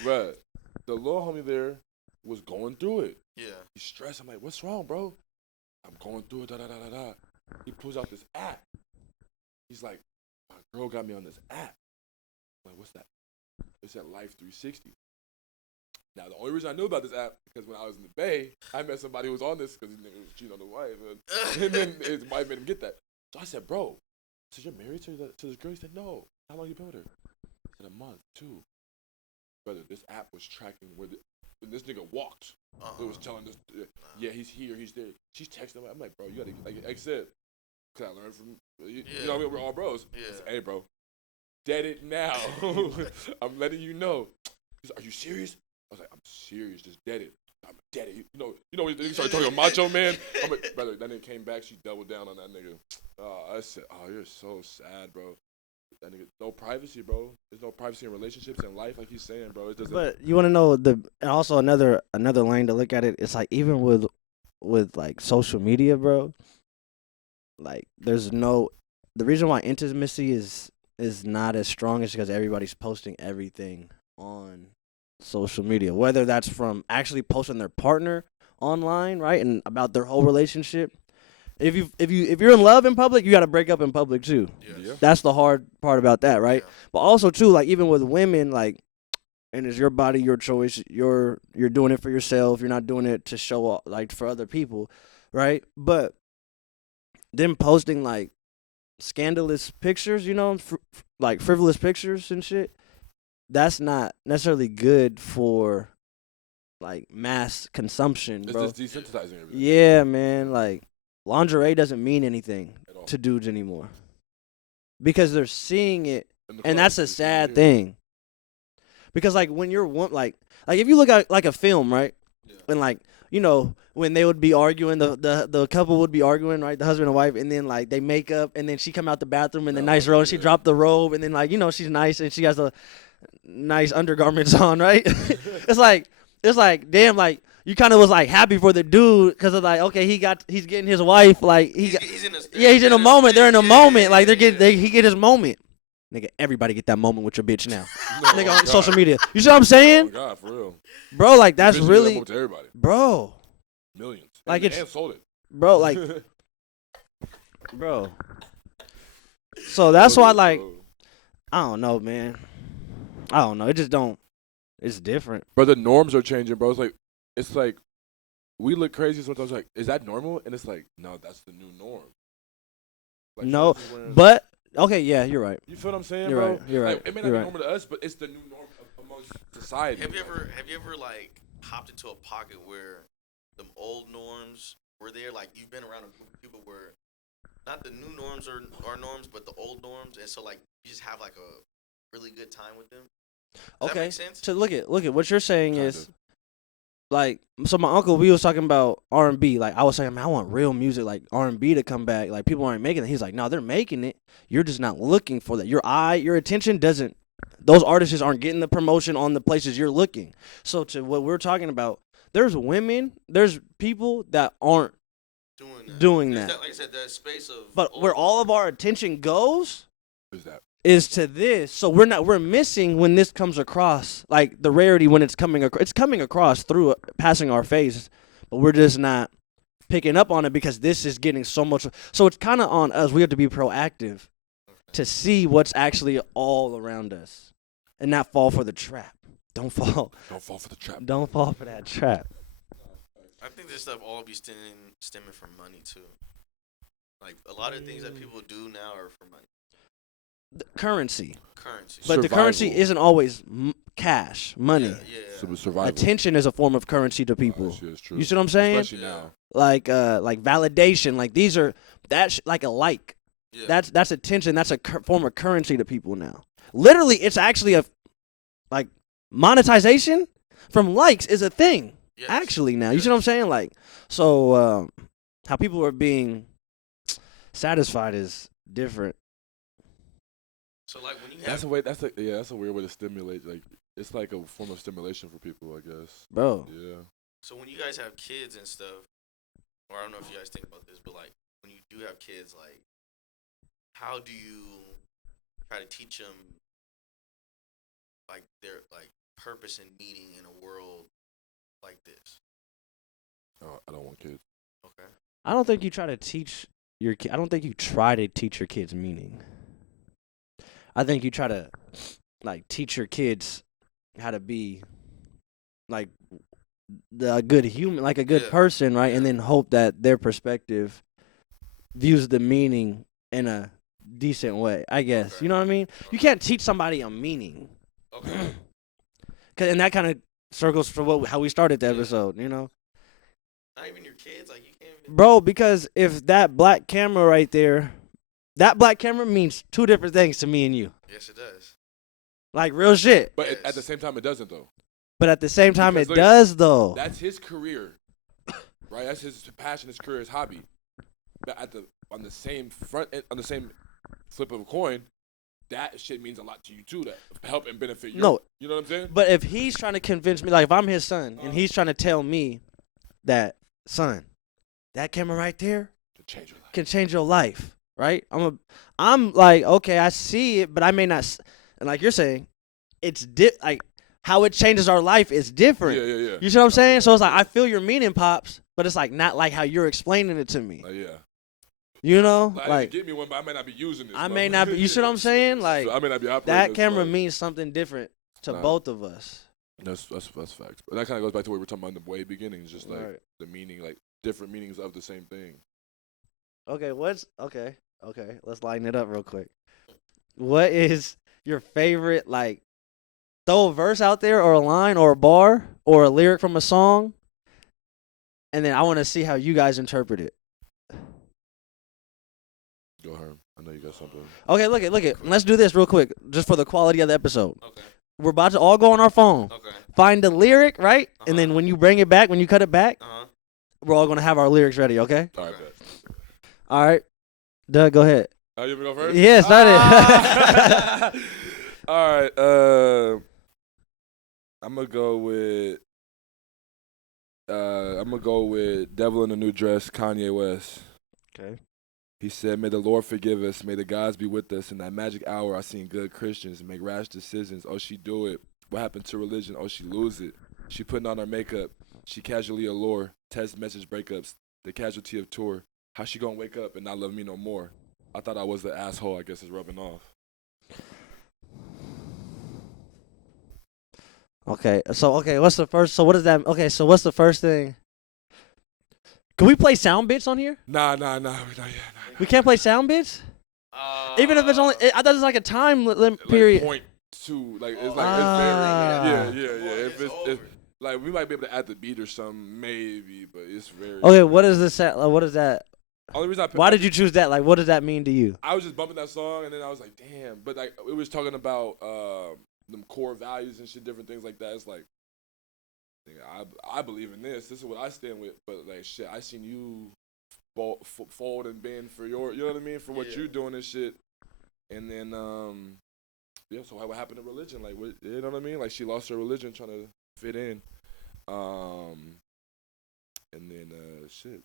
But the little homie there was going through it. Yeah. He's stressed. I'm like, what's wrong, bro? I'm going through it. He pulls out this app. He's like, my girl got me on this app. I'm like, what's that? It's at Life 360. Now, the only reason I knew about this app because when I was in the Bay, I met somebody who was on this because he was cheating on the wife. And then his wife made him get that. So I said, bro, you're married to this girl? He said, no. How long you been with her? I said, a month, 2. Brother, this app was tracking when this nigga walked. It was telling this, yeah, he's here, he's there. She's texting him. I'm like, bro, you gotta, like I said, because I learned from, you know what I mean? We're all bros. Yeah. I said, hey, bro, dead it now. I'm letting you know. He's like, are you serious? I was like, I'm serious, just dead it. I'm dead it. You know when you started talking about Macho Man? I'm like, brother, that nigga came back, she doubled down on that nigga. I said, you're so sad, bro. That nigga, no privacy, bro. There's no privacy in relationships and life, like he's saying, bro. It doesn't. But you want to know and also another lane to look at it. It's like even with like social media, bro. Like there's the reason why intimacy is not as strong is because everybody's posting everything on social media, whether that's from actually posting their partner online, right, and about their whole relationship. If you're in love in public, you got to break up in public too. Yes. That's the hard part about that, right? Yeah. But also too, like even with women, like, and it's your body, your choice. You're doing it for yourself. You're not doing it to show off, like for other people, right? But them posting like scandalous pictures, you know, like frivolous pictures and shit. That's not necessarily good for like mass consumption, bro. It's just desensitizing everything. Yeah, man, like. Lingerie doesn't mean anything to dudes anymore because they're seeing it, and that's a sad thing. Because like when you're like if you look at like a film, right, and like when they would be arguing, the couple would be arguing, right, the husband and wife, and then like they make up, and then she come out the bathroom in the nice robe, and she dropped the robe, and then like she's nice and she has the nice undergarments on, right? It's like damn, like. You kind of was like happy for the dude because of like, okay, he's getting his wife, like he's in a moment. They're in a moment, like he get his moment. Nigga, everybody get that moment with your bitch now. Nigga on social media. You see what I'm saying? Oh God, for real. Bro, like that's really to everybody. Bro. Millions. Like and sold it. Bro, like bro. So that's why, like, I don't know, man. I don't know. It just don't. It's different. But the norms are changing, bro. It's like we look crazy sometimes. Like, is that normal? And it's like, no, that's the new norm. Like, No, but okay, yeah, you're right. you feel what I'm saying, You're bro? right. You're right. Like, it may not You're be right. normal to us, but it's the new norm amongst society. Have you ever like hopped into a pocket where the old norms were there? Like you've been around a group of people where not the new norms are norms, but the old norms, and so like you just have like a really good time with them. Does that Okay. make sense? So look at what you're saying Kind is of. like, so my uncle, we was talking about R&B. Like, I was saying, man, I want real music, like R&B to come back. Like, people aren't making it. He's like, no, they're making it. You're just not looking for that. Your attention doesn't. Those artists aren't getting the promotion on the places you're looking. So to what we're talking about, there's people that aren't doing that. Like I said, that space of. But where all of our attention goes Is that? is to this. So we're missing when this comes across, like the rarity when it's coming across through passing our face, but we're just not picking up on it because this is getting so much. So it's kind of on us. We have to be proactive to see what's actually all around us and not fall for the trap. Don't fall for the trap. Don't fall for that trap. I think this stuff all be stemming from money too. Like a lot of things that people do now are for money. The currency. Survival. But the currency isn't always cash, money. Yeah. Survival. Attention is a form of currency to people. That's true. You see what I'm saying? Especially now. Like validation. Like these are like a like. Yeah. That's attention. That's a form of currency to people now. Literally, it's actually a like monetization from likes is a thing. Yes. Actually, now you see what I'm saying? Like, so how people are being satisfied is different. So like when you have That's a way. That's a weird way to stimulate. Like, it's like a form of stimulation for people, I guess. Bro. Yeah. So when you guys have kids and stuff, or I don't know if you guys think about this, but like when you do have kids, like how do you try to teach them like their like purpose and meaning in a world like this? I don't want kids. Okay. I don't think you try to teach your kid. I don't think you try to teach your kids meaning. I think you try to like teach your kids how to be like a good human, like a good person, right? And then hope that their perspective views the meaning in a decent way, I guess. Okay. You know what I mean? You can't teach somebody a meaning. Okay. And that kind of circles for how we started the episode, you know? Not even your kids, like you can't even. Bro, because if that black camera right there, that black camera means two different things to me and you. Yes, it does. Like real shit. But at the same time, it doesn't though. But at the same time, Because it look, does though. That's his career, right? That's his passion, his career, his hobby. But on the same flip of a coin, that shit means a lot to you too. That help and benefit you. No. You know what I'm saying? But if he's trying to convince me, like if I'm his son and he's trying to tell me that, son, that camera right there can change your life, right? I'm like, okay, I see it, but I may not. And like you're saying, it's like how it changes our life is different. Yeah. You see what I'm saying? So it's like I feel your meaning, pops, but it's like not like how you're explaining it to me. Yeah. You know, like get me one, but I may not be using it. I may not be. You see what I'm saying? Like so I may not be operating that camera like, means something different to both of us. That's facts. But that kind of goes back to what we were talking about in the way beginnings, just like the meaning, like different meanings of the same thing. Okay, okay. Let's lighten it up real quick. What is your favorite, like, throw a verse out there or a line or a bar or a lyric from a song, and then I want to see how you guys interpret it. Go, Herm. I know you got something. Okay, look it. Let's do this real quick, just for the quality of the episode. Okay. We're about to all go on our phone. Okay. Find the lyric, right? And then when you bring it back, when you cut it back, we're all going to have our lyrics ready, okay? All right, All right. Doug, go ahead. Oh, you want me to go first? Yeah, start it. All right. I'm gonna go with "Devil in a New Dress," Kanye West. Okay. He said, "May the Lord forgive us. May the gods be with us. In that magic hour, I seen good Christians make rash decisions. Oh, she do it. What happened to religion? Oh, she lose it. She putting on her makeup. She casually allure. Text message breakups. The casualty of tour. How she gonna wake up and not love me no more? I thought I was the asshole. I guess is rubbing off. Okay, what's the first? So what is that? Okay, so what's the first thing? Can we play sound bits on here? Nah. Nah. We can't play sound bits. Even if it's only, I thought it's like a time limit period. Like 0.2, like it's Ah. very yeah. If it's like we might be able to add the beat or something, maybe, but it's very. Okay, what is this? What is that? Only reason Why did you choose that? Like, what does that mean to you? I was just bumping that song, and then I was like, damn. But like, it was talking about them core values and shit, different things like that. It's like, I believe in this. This is what I stand with. But like, shit, I seen you fold and bend for your, you know what I mean, for what you're doing and shit. And then, yeah. So what happened to religion? Like, what, you know what I mean? Like, she lost her religion trying to fit in. And then, shit.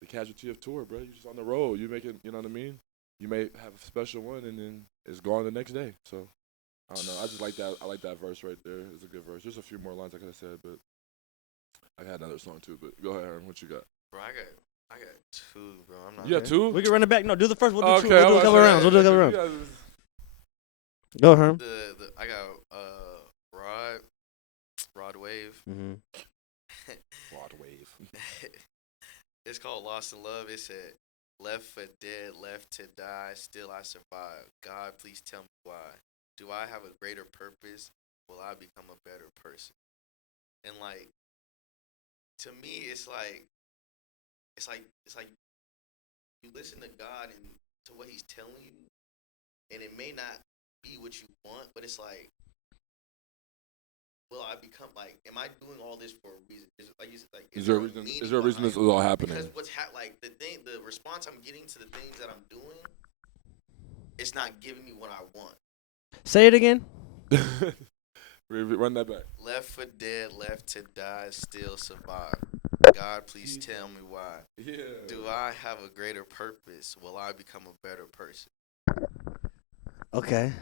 The casualty of tour, bro. You're just on the road. You make it, you know what I mean? You may have a special one, and then it's gone the next day. So, I don't know. I just like that. I like that verse right there. It's a good verse. There's a few more lines I could have said, but I had another song too. But go ahead, Herm. What you got? Bro, I got two, bro. I'm not. You got two? We can run it back. No, do the first. We'll do Okay, two. We'll do a couple rounds. We'll do a couple rounds. Go, Herm. I got Rod Wave. Mm-hmm. Rod Wave. It's called Lost in Love. It said, "Left for dead, left to die, still I survive. God, please tell me why. Do I have a greater purpose? Will I become a better person?" And like, to me, it's like you listen to God and to what He's telling you, and it may not be what you want, but it's like, will I become like? Am I doing all this for a reason? Is there a reason? Is there a reason this is all happening? Because the response I'm getting to the things that I'm doing, it's not giving me what I want. Say it again. Run that back. Left for dead, left to die, still survive. God, please tell me why. Yeah. Do I have a greater purpose? Will I become a better person? Okay.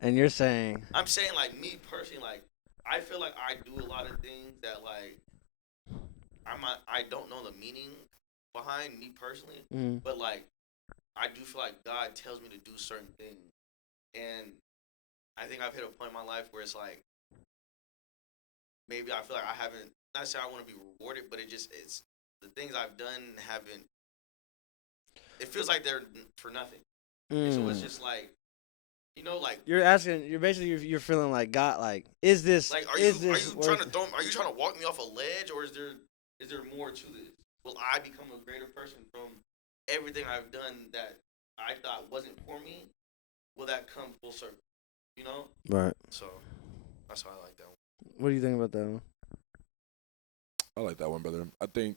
And you're saying? I'm saying, like, me personally, like, I feel like I do a lot of things that, like, I don't know the meaning behind me personally, but, like, I do feel like God tells me to do certain things. And I think I've hit a point in my life where it's like, maybe I feel like I haven't, not saying I want to be rewarded, but it's the things I've done haven't, it feels like they're for nothing. And so it's just like, you know, like you're feeling like God, like, is this like are you trying to walk me off a ledge, or is there more to this? Will I become a greater person from everything I've done that I thought wasn't for me? Will that come full circle? You know? Right. So that's why I like that one. What do you think about that one? I like that one, brother. I think.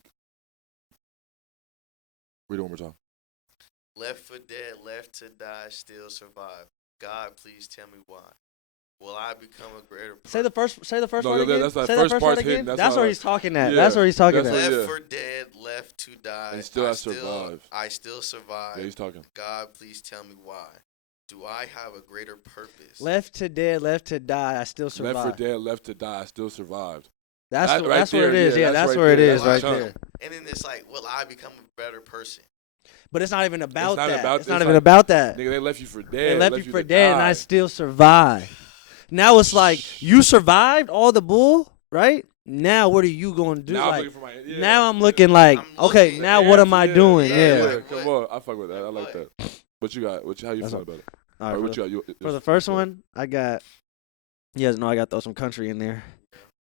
Read it one more time. Left for dead, left to die, still survive. God, please tell me why. Will I become a greater person? Say the first part again. That's the say first the first part's part again. hidden. That's where he's talking at. Yeah, that's where he's talking at. Left for dead, left to die. And still I survive. I still survive. Yeah, he's talking. God, please tell me why. Do I have a greater purpose? Left to dead, left to die, I still survive. Left for dead, left to die, I still survived. That's right where it is. Yeah, that's where it is right chunk. there. And then it's like, will I become a better person? But it's not even about that. It's not it's even like, about that. Nigga, they left you for dead. They left you for dead, and I still survive. Now it's like, you survived all the bull, right? Now what are you going to do? Now like, I'm looking for my, now I'm looking like, okay, now what am I doing? Yeah. Like, Come on, I fuck with that. I like that. What you got? How you feel about it? All right, what you got? For the first one, I got, you guys know I got to throw some country in there.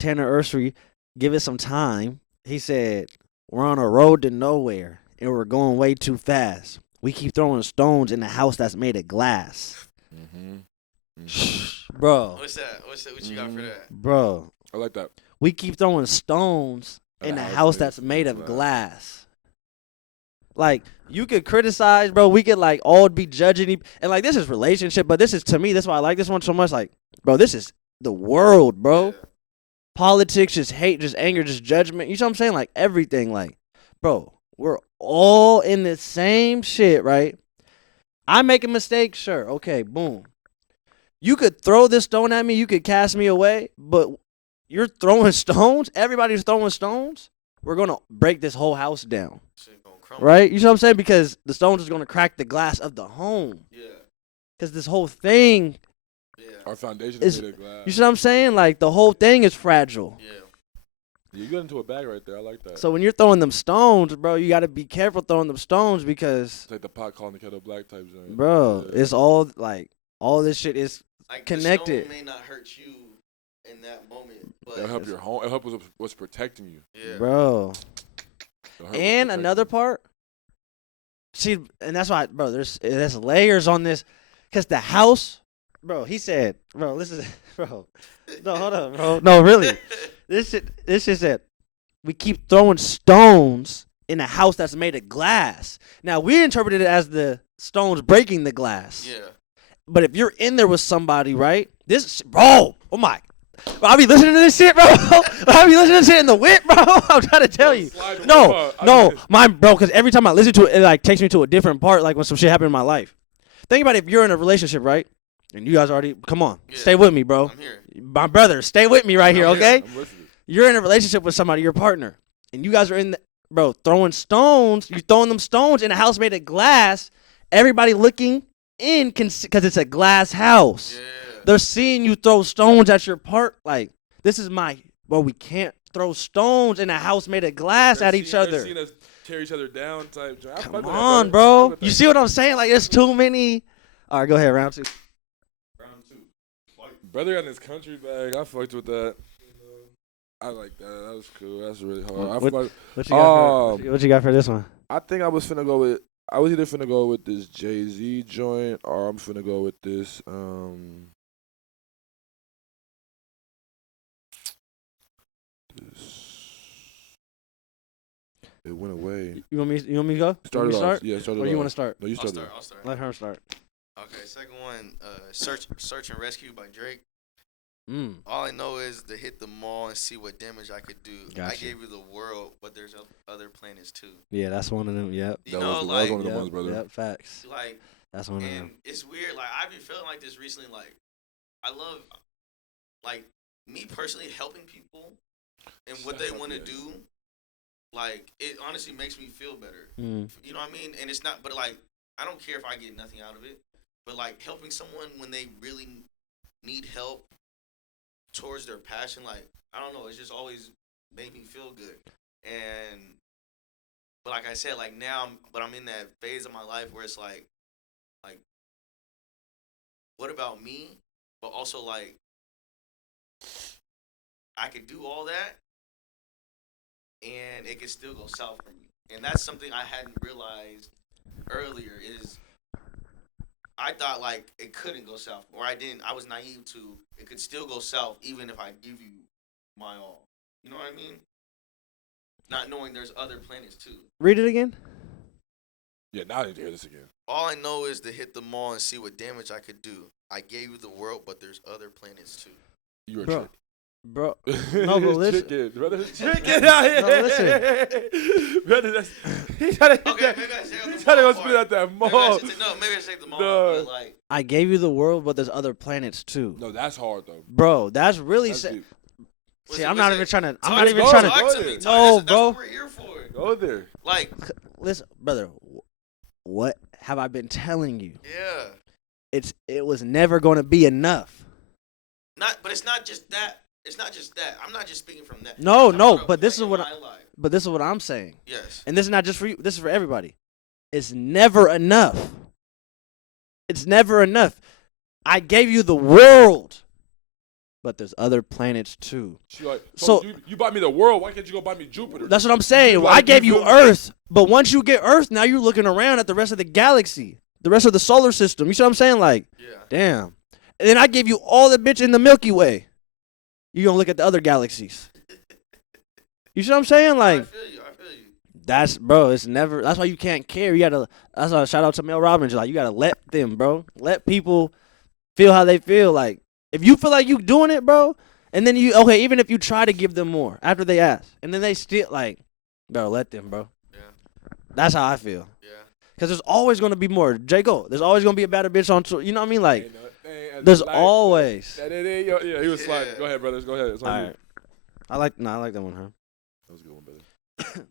Tanner Ursary, give it some time. He said, we're on a road to nowhere, and we're going way too fast. We keep throwing stones in a house that's made of glass. Bro. What's that? What you got for that? Bro. I like that. We keep throwing stones in a house that's made of glass. Like, you could criticize, bro. We could, like, all be judging. And, like, this is relationship, but this is, to me, that's why I like this one so much. Like, bro, this is the world, bro. Yeah. Politics, just hate, just anger, just judgment. You know what I'm saying? Like, everything. Like, bro, we're all in the same shit, right? I make a mistake, sure. Okay, boom. You could throw this stone at me. You could cast me away. But you're throwing stones? Everybody's throwing stones? We're going to break this whole house down. crumble. Right? You know what I'm saying? Because the stones is gonna crack the glass of the home. Yeah. Because this whole thing. Yeah. Our foundation is is made of glass. You see what I'm saying? Like the whole thing is fragile. Yeah. You got into a bag right there. I like that. So when you're throwing them stones, bro, you gotta be careful throwing them stones because, It's like the pot calling the kettle black type joint. bro, Yeah. it's all like all this shit is Like connected. The stone may not hurt you in that moment, but It'll help your home. It'll help with what's protecting you. yeah. Bro. It'll help And what's another protecting part, see, and that's why, bro, there's layers on this, cause the house, bro. He said, bro, this is, bro. No, hold on, bro. No, really, this shit said, we keep throwing stones in a house that's made of glass. Now we interpreted it as the stones breaking the glass. Yeah. But if you're in there with somebody, right? Bro, oh my. Bro, I be listening to this shit, bro. I be listening to this shit in the whip, bro. I'm trying to tell you. No, bro, because every time I listen to it, it like takes me to a different part, like when some shit happened in my life. Think about it, if you're in a relationship, right? And you guys already, come on, stay with me, bro. I'm here. My brother, stay with me right here, okay? I'm listening. You're in a relationship with somebody, your partner, and you guys are in, bro, throwing stones. You're throwing them stones in a house made of glass. Everybody looking in because it's a glass house. Yeah. They're seeing you throw stones at your part. Like, this is we can't throw stones in a house made of glass at each other. They're seeing us tear each other down type joint. Come on, bro. You see what I'm saying? Like, there's too many. All right, go ahead, round two. Brother got in his country bag. I fucked with that. I like that. That was cool. That's really hard. What you got for this one? I think I was finna go with. I was either finna go with this Jay-Z joint or I'm finna go with this. It went away. You want me to go? Start it start? off. Yeah, start it Or off. you want to start? No, you start. I'll start. Let her start. Okay, second one, Search and Rescue by Drake. Mm. All I know is to hit the mall and see what damage I could do. Gotcha. I gave you the world, but there's other planets too. Yeah, that's one of them. Yep. You That know, was like, one of the ones, brother. Yep, facts. like, That's one of and them. it's weird. Like, I've been feeling like this recently. Like, I love, like, me personally helping people and what they want to do. Like, it honestly makes me feel better. Mm. You know what I mean? And it's not, but like, I don't care if I get nothing out of it. But like, helping someone when they really need help towards their passion, like, I don't know, it's just always made me feel good. But like I said, like now, I'm in that phase of my life where it's like, what about me? But also like, I could do all that, and it could still go south for me. And that's something I hadn't realized earlier is I thought like it couldn't go south, or I was naive to it could still go south even if I give you my all. You know what I mean? Not knowing there's other planets too. Read it again. Yeah, now I need to hear this again. All I know is to hit the mall and see what damage I could do. I gave you the world, but there's other planets too. You're a Bro. trick. Bro, no, but listen. Chicken, brother. Chicken out here. No, listen. Brother, that's. He trying to Okay, maybe I say He trying to go spit out that mall. Maybe I say the mall, No. but like. I gave you the world, but there's other planets too. No, that's hard though. Bro, that's really. That's deep. See, I'm not even trying to. I'm Talk not to even me. trying Talk to. to me. No, That's bro. what we're here for. Go there. Like, Listen, brother. What have I been telling you? yeah. It was never going to be enough. But it's not just that. It's not just that. I'm not just speaking from that. No, I'm no, talking about but this is in what my life. But this is what I'm saying. Yes. And this is not just for you. This is for everybody. It's never enough. It's never enough. I gave you the world, but there's other planets too. She like, So- you bought me the world. Why can't you go buy me Jupiter? That's what I'm saying. Like, I gave you feel me? Earth, but once you get Earth, now you're looking around at the rest of the galaxy, the rest of the solar system. You see what I'm saying? Like, Yeah. damn. And then I gave you all the bitch in the Milky Way. You gonna look at the other galaxies. You see what I'm saying? Like, I feel you. that's, bro, it's never, that's why you can't care. You gotta, that's why shout out to Mel Robbins. Like, you gotta let them, bro. Let people feel how they feel. Like, if you feel like you doing it, bro, and then okay, even if you try to give them more after they ask, and then they still, like, bro, let them, bro. Yeah. That's how I feel. Yeah. Because there's always going to be more. Jacob, there's always going to be a better bitch on tour. You know what I mean? Like, Ain't there's like, always. Yeah, he was sliding. Go ahead, brothers. Go ahead. It's All on you. right. I like that one, huh? That was a good one, brother.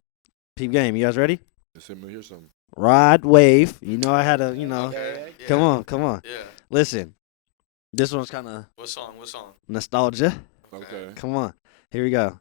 Peep game. You guys ready? Yes, Let me hear something. Rod Wave. You know I had a, you know. Okay. Yeah. Come on. Yeah. Listen, this one's kind of What song? nostalgia. Okay. Come on. Here we go.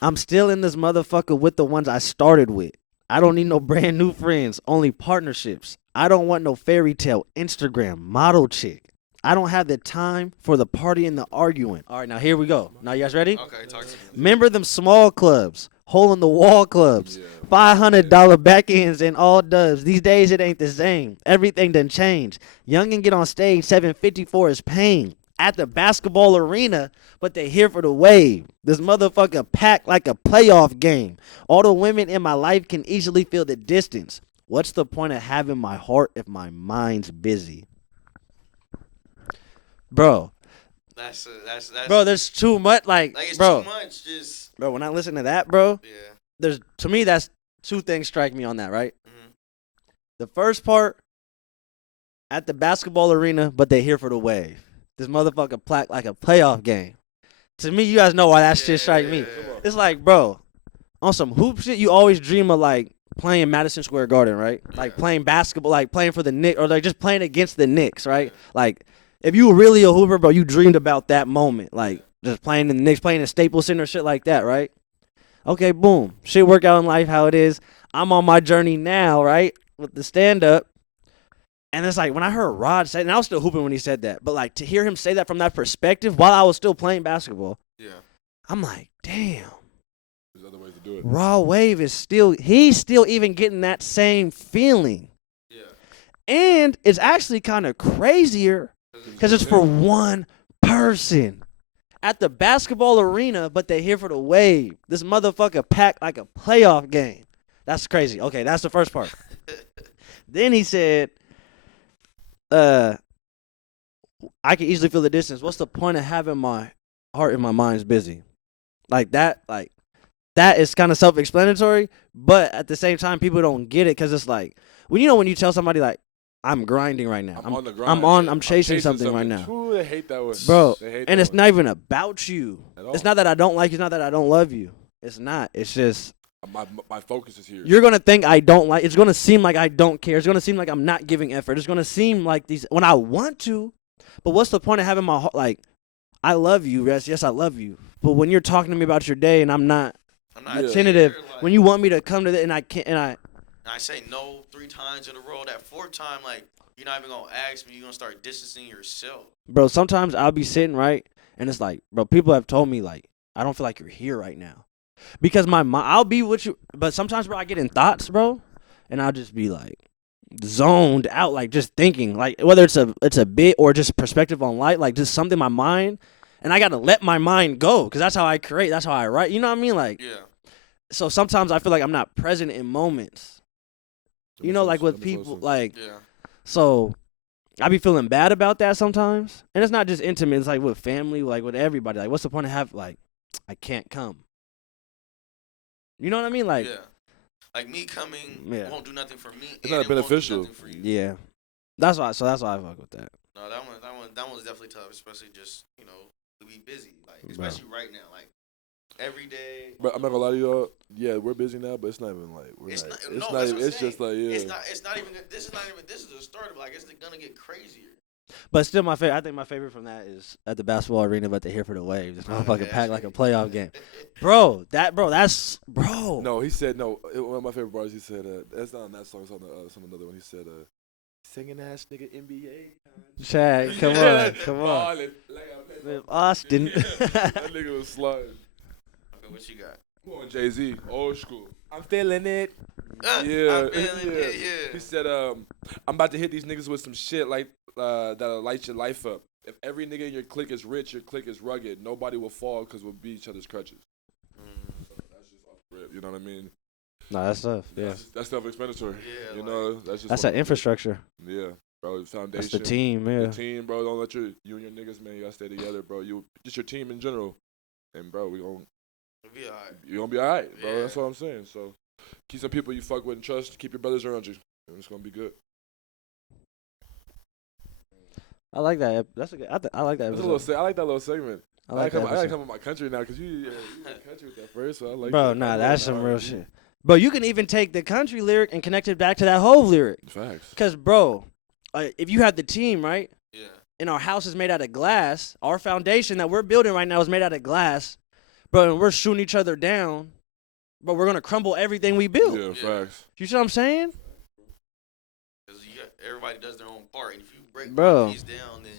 I'm still in this motherfucker with the ones I started with. I don't need no brand new friends, only partnerships. I don't want no fairy tale Instagram model chick. I don't have the time for the party and the arguing. All right, now here we go. Now you guys ready? Okay, talk to me. Remember them small clubs, hole in the wall clubs, Yeah. $500 back ends and all dubs. These days it ain't the same. Everything done changed. Young and get on stage, 754 is pain. At the basketball arena, but they here for the wave. This motherfucker packed like a playoff game. All the women in my life can easily feel the distance. What's the point of having my heart if my mind's busy? Bro, That's bro, there's too much. Like it's bro, too much. Just bro, when I listen to that, bro, yeah. there's to me that's two things strike me on that, right? Mhm. The first part, at the basketball arena, but they here for the wave. This motherfucker plaque like a playoff game. To me, you guys know why that shit strike me. It's like, bro, on some hoop shit, you always dream of like playing Madison Square Garden, right? Like playing basketball, like playing for the Knicks, or like just playing against the Knicks, right? Like if you were really a hooper, bro, you dreamed about that moment, like just playing in the Knicks, playing in Staples Center, shit like that, right? Okay, boom, shit work out in life how it is. I'm on my journey now, right, with the stand up. And it's like when I heard Rod say, and I was still hooping when he said that, but like to hear him say that from that perspective while I was still playing basketball, Yeah. I'm like, damn. There's other ways to do it. Raw Wave he's still even getting that same feeling. Yeah. And it's actually kind of crazier because it's for one person at the basketball arena, but they're here for the wave. This motherfucker packed like a playoff game. That's crazy. Okay, that's the first part. Then he said, I can easily feel the distance. What's the point of having my heart and my mind's busy? Like that is kind of self-explanatory, but at the same time, people don't get it because it's like, when you tell somebody like, I'm grinding right now. I'm on the grind. I'm chasing something right now. Ooh, they hate that one. Bro, They hate and that it's one. not even about you. At all. It's not that I don't like you. It's not that I don't love you. It's not. It's just, My focus is here. you're going to think I don't like, it's going to seem like I don't care. It's going to seem like I'm not giving effort. It's going to seem like when I want to, but what's the point of having my heart, like, I love you, yes, I love you. But when you're talking to me about your day and I'm not attentive, Like, when you want me to come to that and I can't, and I say no 3 times in a row, that 4th time, like, you're not even going to ask me. You're going to start distancing yourself. bro, sometimes I'll be sitting, right, and it's like, bro, people have told me, like, I don't feel like you're here right now. Because my mind, I'll be with you, but sometimes, bro, I get in thoughts, bro, and I'll just be, like, zoned out, like, just thinking, like, whether it's a bit or just perspective on life, like, just something in my mind, and I got to let my mind go, because that's how I create, that's how I write, you know what I mean? Like, Yeah. so sometimes I feel like I'm not present in moments, you know, like, with people, like, Yeah. so I be feeling bad about that sometimes. And it's not just intimate. It's like with family, like with everybody. Like, what's the point of like, I can't come. You know what I mean? Like, yeah. Like me coming won't do nothing for me. It's not beneficial. Won't do nothing for you. yeah. That's why I fuck with that. No, that one's definitely tough, especially just, to be busy. Like, especially right now. Like, every day. But I'm not gonna lie to y'all. Yeah, we're busy now, but it's not even like It's just like It's not even. This is the start of, like, it's gonna get crazier. But still, I think my favorite from that is at the basketball arena, but they're here for the wave. This motherfucker packed like a playoff game. That's No, he said no. One of my favorite bars. He said that's not on that song. It's on another one. He said singing ass nigga NBA. Chad, come on. Austin. That nigga was sliding. Okay, what you got? Come on, Jay-Z, old school. I'm feeling it. Yeah. I'm feeling it, yeah. He said, I'm about to hit these niggas with some shit like that'll light your life up. If every nigga in your clique is rich, your clique is rugged. Nobody will fall because we'll be each other's crutches. So that's just off the rip. You know what I mean? No, that's tough. Yeah. That's self-explanatory. Yeah, you know, that's just that infrastructure. Yeah, bro. Foundation. That's the team. Yeah. The team, bro. Don't let you and your niggas, man. You gotta stay together, bro. You just your team in general, and bro, we gonna. Be all right. You're gonna be all right, bro. Yeah. That's what I'm saying. So keep some people you fuck with and trust. Keep your brothers around you, and it's gonna be good. I like that. That's a good. I like that. I like that little segment. I like that. I gotta come with my country now because you in the country with that first. So I like. Bro, that. nah, that's some real shit. Bro, you can even take the country lyric and connect it back to that Hove lyric. Facts. Because, bro, if you have the team, right? Yeah. And our house is made out of glass, our foundation that we're building right now is made out of glass, bro, and we're shooting each other down, but we're going to crumble everything we build. Yeah, facts. You see what I'm saying? Because everybody does their own part. And if you break Bro. one piece down, then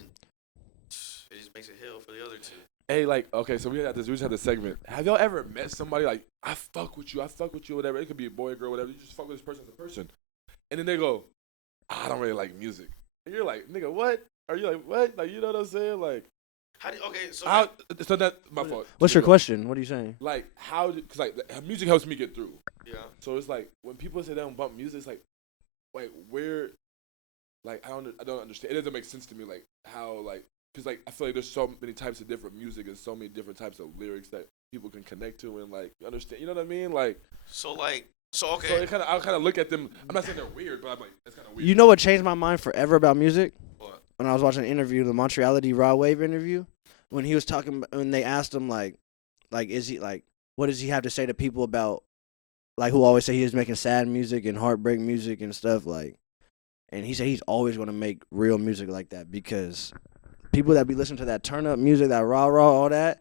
it just makes it hell for the other two. Hey, like, okay, so we just had this segment. Have y'all ever met somebody like, I fuck with you, whatever. It could be a boy, girl, whatever. You just fuck with this person as a person. And then they go, I don't really like music. And you're like, nigga, what? Are you like, what? Like, you know what I'm saying? Like, so that's my fault. What's your question? What are you saying? Like, because like, music helps me get through. Yeah. So it's like, when people say they don't bump music, it's like, wait, where, like, I don't understand. It doesn't make sense to me, like, how, like, because, like, I feel like there's so many types of different music and so many different types of lyrics that people can connect to and, like, understand. You know what I mean? Like, okay. So I kind of look at them. I'm not saying they're weird, but I'm like, it's kind of weird. You know what changed my mind forever about music? What? When I was watching an interview, the Montreality Raw Wave interview, when he was talking, when they asked him, like, is he, like, what does he have to say to people about, like, who always say he was making sad music and heartbreak music and stuff, like, and he said he's always going to make real music like that because people that be listening to that turn up music, that rah, all that,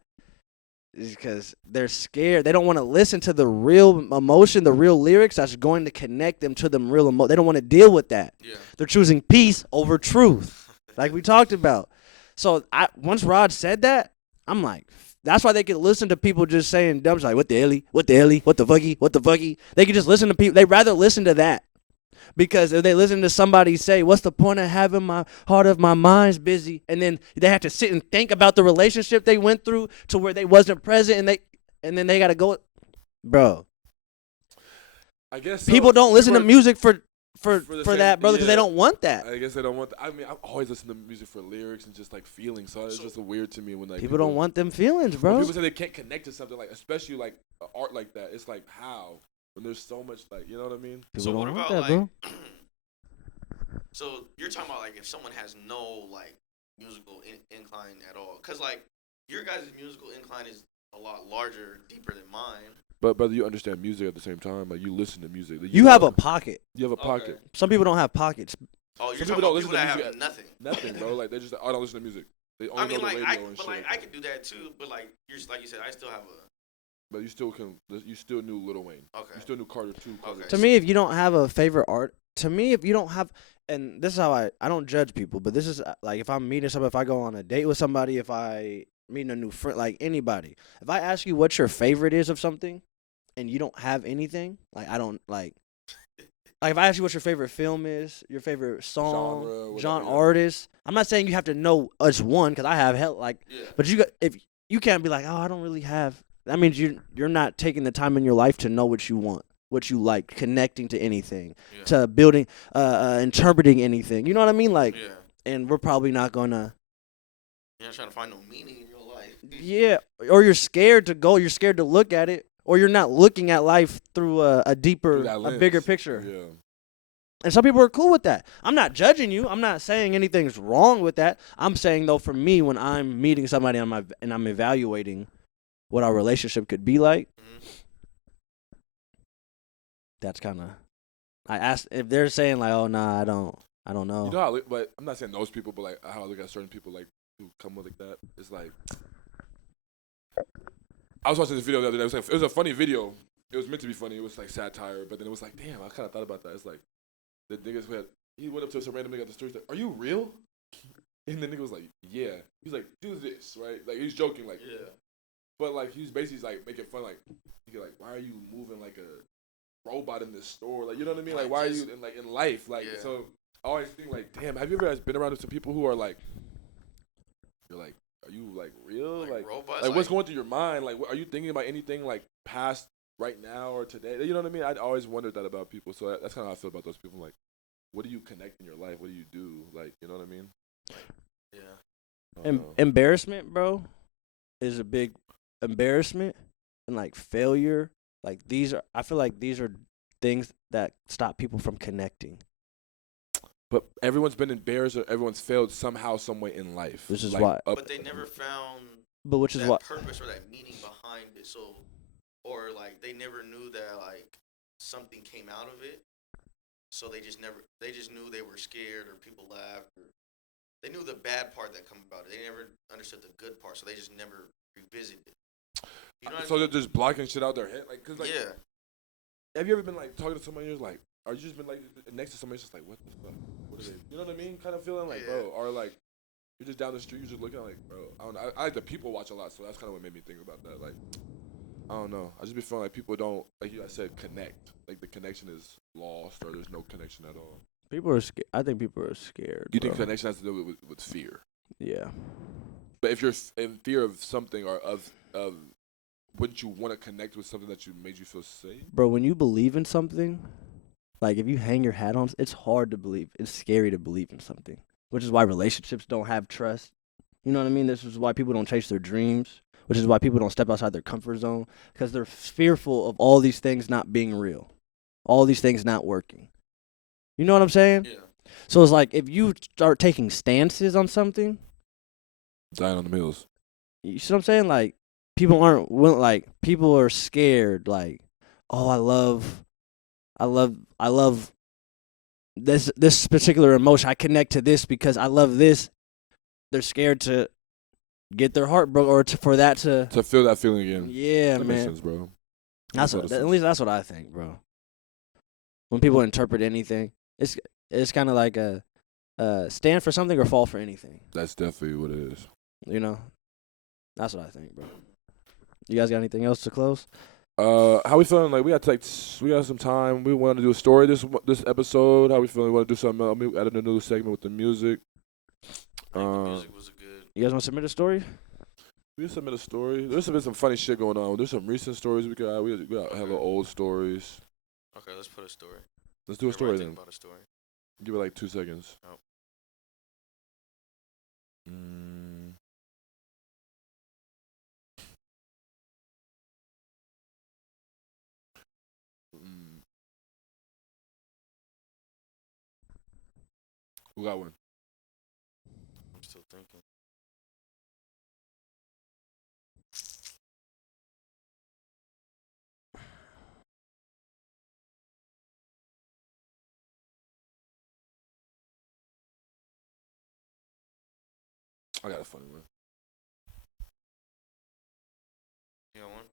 is because they're scared. They don't want to listen to the real emotion, the real lyrics that's going to connect them to them real emotion. They don't want to deal with that. Yeah. They're choosing peace over truth, like we talked about. So once Rod said that, I'm like, that's why they can listen to people just saying dumb shit like, what the helly, what the fucky. They can just listen to people. They'd rather listen to that. Because if they listen to somebody say, what's the point of having my heart of my mind's busy? And then they have to sit and think about the relationship they went through to where they wasn't present and then they got to go. Bro. I guess people don't listen to music for that, brother, because they don't want that. I guess they don't want that. I mean, I've always listened to music for lyrics and just like feelings. So it's just weird to me when like people don't want them feelings, bro. When people say they can't connect to something like, especially like art like that. It's like, how? When there's so much, like, you know what I mean? People don't what want about that, like, bro. So you're talking about like if someone has no like musical incline at all, because like your guys' musical incline is a lot larger, deeper than mine. But brother, you understand music at the same time. Like you listen to music. You have a pocket. You have a pocket. Some people don't have pockets. Oh, you're Some talking about people that listen to have nothing. Nothing, bro. Like they just, I don't listen to music. They only know the radio and shit. Like I could do that too, but like you said, I still have a. But you still knew Lil Wayne. Okay. You still knew Carter 2. Okay. To me, if you don't have a favorite art, if you don't have, and this is how I don't judge people, but this is like if I'm meeting somebody, if I go on a date with somebody, if I meet a new friend, like anybody, if I ask you what your favorite is of something, and you don't have anything, like I don't like if I ask you what your favorite film is, your favorite song, genre, artist, I'm not saying you have to know us one, because I have hell, like, but if you can't be like, oh, I don't really have. That means you're not taking the time in your life to know what you want, what you like, connecting to anything, to building, interpreting anything. You know what I mean? Like, and we're probably not gonna. You're not trying to find no meaning in your life. Yeah, or you're scared to go. You're scared to look at it, or you're not looking at life through a deeper, a bigger picture. Yeah. And some people are cool with that. I'm not judging you. I'm not saying anything's wrong with that. I'm saying though, for me, when I'm meeting somebody and I'm evaluating what our relationship could be like, that's kind of. I asked if they're saying like, "Oh nah, I don't know." You know how, but I'm not saying those people, but like how I look at certain people like who come with like that. It's like I was watching this video the other day. It was a funny video. It was meant to be funny. It was like satire, but then it was like, damn, I kind of thought about that. It's like the niggas he went up to some random nigga at the store. He's like, "Are you real?" And the nigga was like, "Yeah." He's like, "Do this, right?" Like he's joking, like, "Yeah." But like he's basically like making fun, like, why are you moving like a robot in this store? Like, you know what I mean? Like, why are you in life? Like, so I always think like, damn, have you ever been around some people who are like, you're like, are you like real? Like robots? Like what's going through your mind? Like, are you thinking about anything like past right now or today? You know what I mean? I'd always wondered that about people. So that's kind of how I feel about those people. Like, what do you connect in your life? What do you do? Like, you know what I mean? Yeah. Embarrassment, bro, is a big embarrassment, and like failure. Like I feel like these are things that stop people from connecting. But everyone's been embarrassed or everyone's failed somehow, some way in life. This is like, why. But they never found purpose or that meaning behind it. So, or like they never knew that like something came out of it. So they just knew they were scared or people laughed. Or they knew the bad part that come about it. They never understood the good part, so they just never revisited it. You know what so they're just blocking shit out their head, like, cause like, yeah. Have you ever been like talking to somebody who's like, or you just been like next to somebody just like, what the fuck? What are they? You know what I mean? Kind of feeling like, bro, or like you're just down the street, you're just looking like, bro. I don't know. I like to people watch a lot, so that's kind of what made me think about that. Like, I don't know. I just be feeling like people don't, like you guys said, connect. Like the connection is lost, or there's no connection at all. People are scared. I think people are scared. You think connection has to do with fear? Yeah. But if you're in fear of something or of wouldn't you want to connect with something that made you feel safe? Bro, when you believe in something, like if you hang your hat on, it's hard to believe. It's scary to believe in something, which is why relationships don't have trust. You know what I mean? This is why people don't chase their dreams, which is why people don't step outside their comfort zone, because they're fearful of all these things not being real, all these things not working. You know what I'm saying? Yeah. So it's like if you start taking stances on something, Dying on the Mills. you see what I'm saying? Like, people aren't willing, like, people are scared, like, oh, I love this particular emotion. I connect to this because I love this. They're scared to get their heart broke, or for that to feel that feeling again. Yeah, that man. Makes sense, bro. At least that's what I think, bro. When people interpret anything, it's kind of like a stand for something or fall for anything. That's definitely what it is. You know, that's what I think, bro. You guys got anything else to close? How we feeling? Like we got some time. We want to do a story this episode. How we feeling? We want to do something else? We added a new segment with the music. The music was good. You guys want to submit a story? We can submit a story. There's been some funny shit going on. There's some recent stories we got hella old stories. Okay, let's put a story. Let's do a story then. About a story. Give it like 2 seconds. Oh. Who got one? I'm still thinking. I got a funny one. You got one? I'm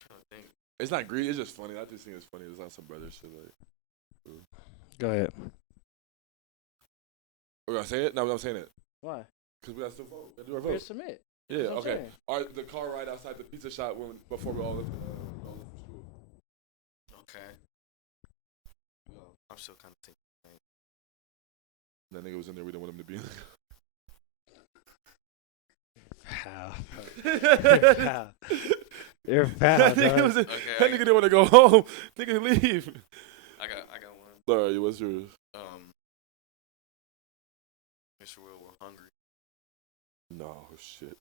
trying to think. It's not greedy. It's just funny. I just think it's funny. It's not some brother shit like. Go ahead. We're gonna say it? No, I'm saying it. Why? Because we gotta still vote. We gotta do our vote. Submit. Yeah. Okay. All right. The car ride outside the pizza shop before we all left for school. Okay. I'm still kind of thinking. That nigga was in there. We didn't want him to be in there. You're foul. That nigga didn't want to go home. Nigga, leave. I got one. All right, what's yours? Mr. Will, we're hungry. No shit.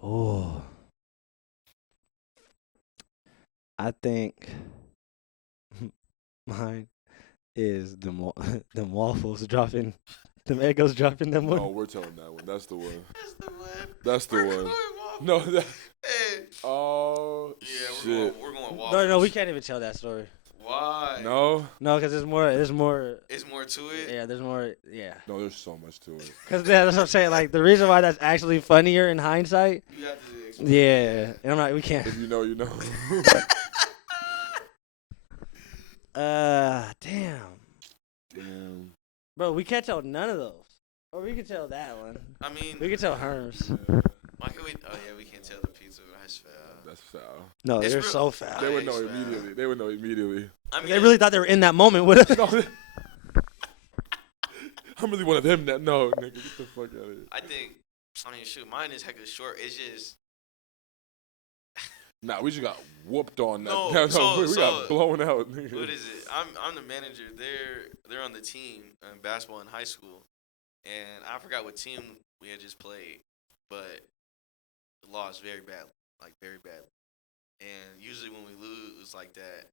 Oh, I think mine is them waffles dropping, them Eggos dropping them one. No, we're telling that one. That's the one. That's the one. That's the one. No, that. Hey. Oh yeah, shit. We're going waffles. No, we can't even tell that story. Why? No, because there's more. It's more to it. Yeah, there's more. Yeah. No, there's so much to it. Because that's what I'm saying. Like the reason why that's actually funnier in hindsight. You have to explain. Yeah, and I'm like, we can't. If you know, you know. Damn. Bro, we can't tell none of those. Or we can tell that one. I mean, We can tell Herm's. why can we? Oh yeah, we can't tell the pizza. That's foul. That's foul. No, It's they're real- so foul. They would Nice, know man. immediately. They would know immediately. I mean, They really thought they were in that moment with us. No, I'm really one of them that no, nigga, get the fuck out of here. I mean, shoot, mine is hecka short. It's just. Nah, we just got whooped on that. No, we got blown out, nigga. What is it? I'm the manager. They're on the team in basketball in high school, and I forgot what team we had just played, but lost very badly, like very badly. And usually when we lose like that,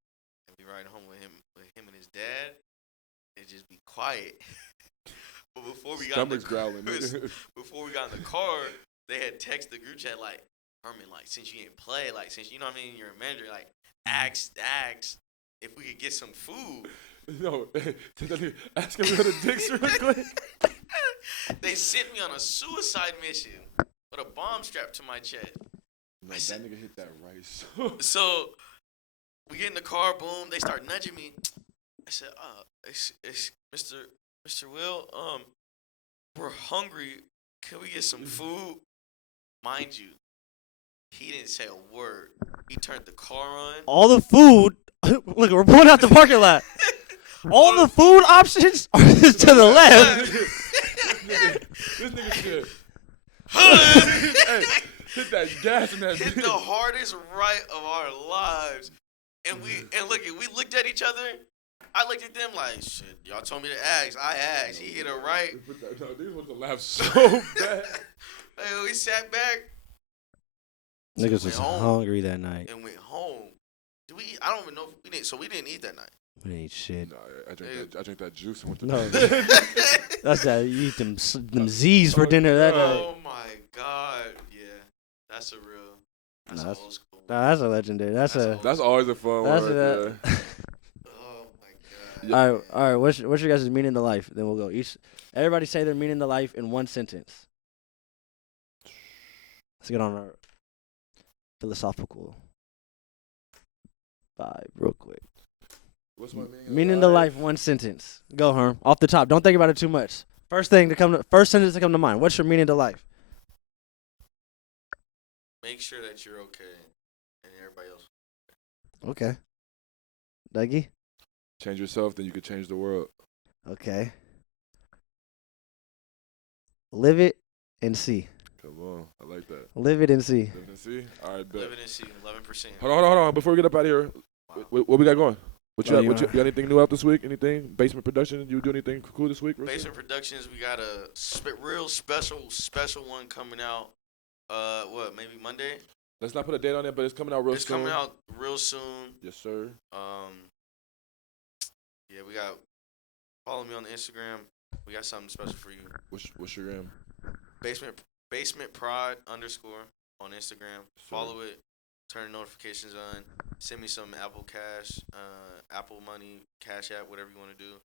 and we ride home with him and his dad, it just be quiet. But before we got Stomach's growling. before we got in the car, they had texted the group chat like, Herman, like, since you didn't play, like, since, you know what I mean, you're a manager, like, ask if we could get some food. No, ask him to go to Dick's real quick. They sent me on a suicide mission with a bomb strapped to my chest. No, that nigga hit that right. So we get in the car, boom. They start nudging me. I said, it's Mr. Will, we're hungry. Can we get some food? Mind you, he didn't say a word. He turned the car on. All the food. Look, we're pulling out the parking lot. All the food options are to the left. This nigga said, hey, hit that gas in that hit bitch. the hardest right of our lives. And we looked at each other. I looked at them like, shit, y'all told me to ask. I asked. He hit a right. No, these ones to laugh so bad. Hey, we sat back. Niggas was hungry that night. And went home. Did we eat? I don't even know if we didn't. So we didn't eat that night. We didn't eat shit. No, I drink that juice and went to No, that's that. You eat them Z's for dinner that night. Oh my God. Yeah. That's a real. That's Nah, a old school. Nah, that's a legendary. That's always a fun one. That's Right there. Oh my God. Yeah. All right. What's your guys' meaning to life? Then we'll go. Everybody say their meaning to life in one sentence. Let's get on our philosophical vibe real quick. What's my Meaning to life, one sentence. Go, Herm. Off the top. Don't think about it too much. First sentence to come to mind. What's your meaning to life? Make sure that you're okay and everybody else. Okay. Dougie? Change yourself, then you could change the world. Okay. Live it and see. Come on, I like that. Live it and see. Live and see. All right, bet. Living in C, 11%. Hold on. Before we get up out of here, Wow. what we got going? What you Oh, got? You got anything new out this week? Anything? Basement production? You do anything cool this week? Basement Productions, we got a real special one coming out. Maybe Monday? Let's not put a date on it, but it's coming out real soon. It's coming out real soon. Yes, sir. Yeah, we got. Follow me on the Instagram. We got something special for you. What's your gram? Basement Prod _ on Instagram. Follow it. Turn the notifications on. Send me some Apple Cash, Apple Money, Cash App, whatever you want to do.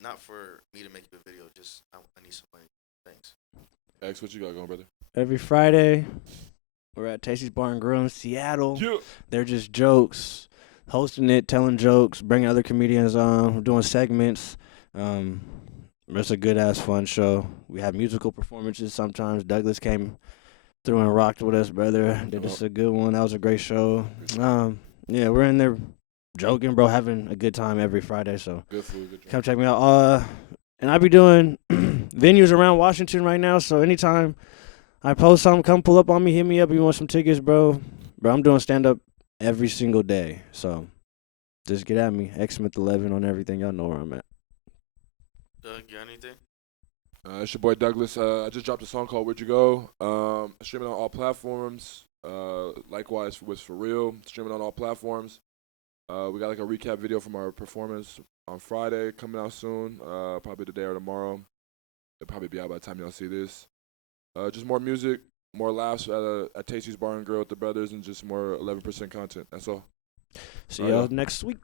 Not for me to make you a video. Just I need some money. Thanks. X, what you got going, brother? Every Friday, we're at Tasty's Bar and Grill in Seattle. Yeah. They're just jokes. Hosting it, telling jokes, bringing other comedians on. We're doing segments. It's a good-ass fun show. We have musical performances sometimes. Douglas came through and rocked with us, brother. Did us a good one. That was a great show. Yeah, we're in there joking, bro, having a good time every Friday. So Good food, good come check me out. And I be doing venues around Washington right now. So anytime I post something, come pull up on me, hit me up if you want some tickets, bro. Bro, I'm doing stand-up every single day. So just get at me. Xsmith11 on everything. Y'all know where I'm at. Doug, you got anything? It's your boy Douglas. I just dropped a song called Where'd You Go? Streaming on all platforms. Likewise with For Real. Streaming on all platforms. We got like a recap video from our performance on Friday coming out soon. Probably today or tomorrow. It'll probably be out by the time y'all see this. Just more music, more laughs at Tasty's Bar and Grill with the brothers, and just more 11% content. That's all. See y'all next week.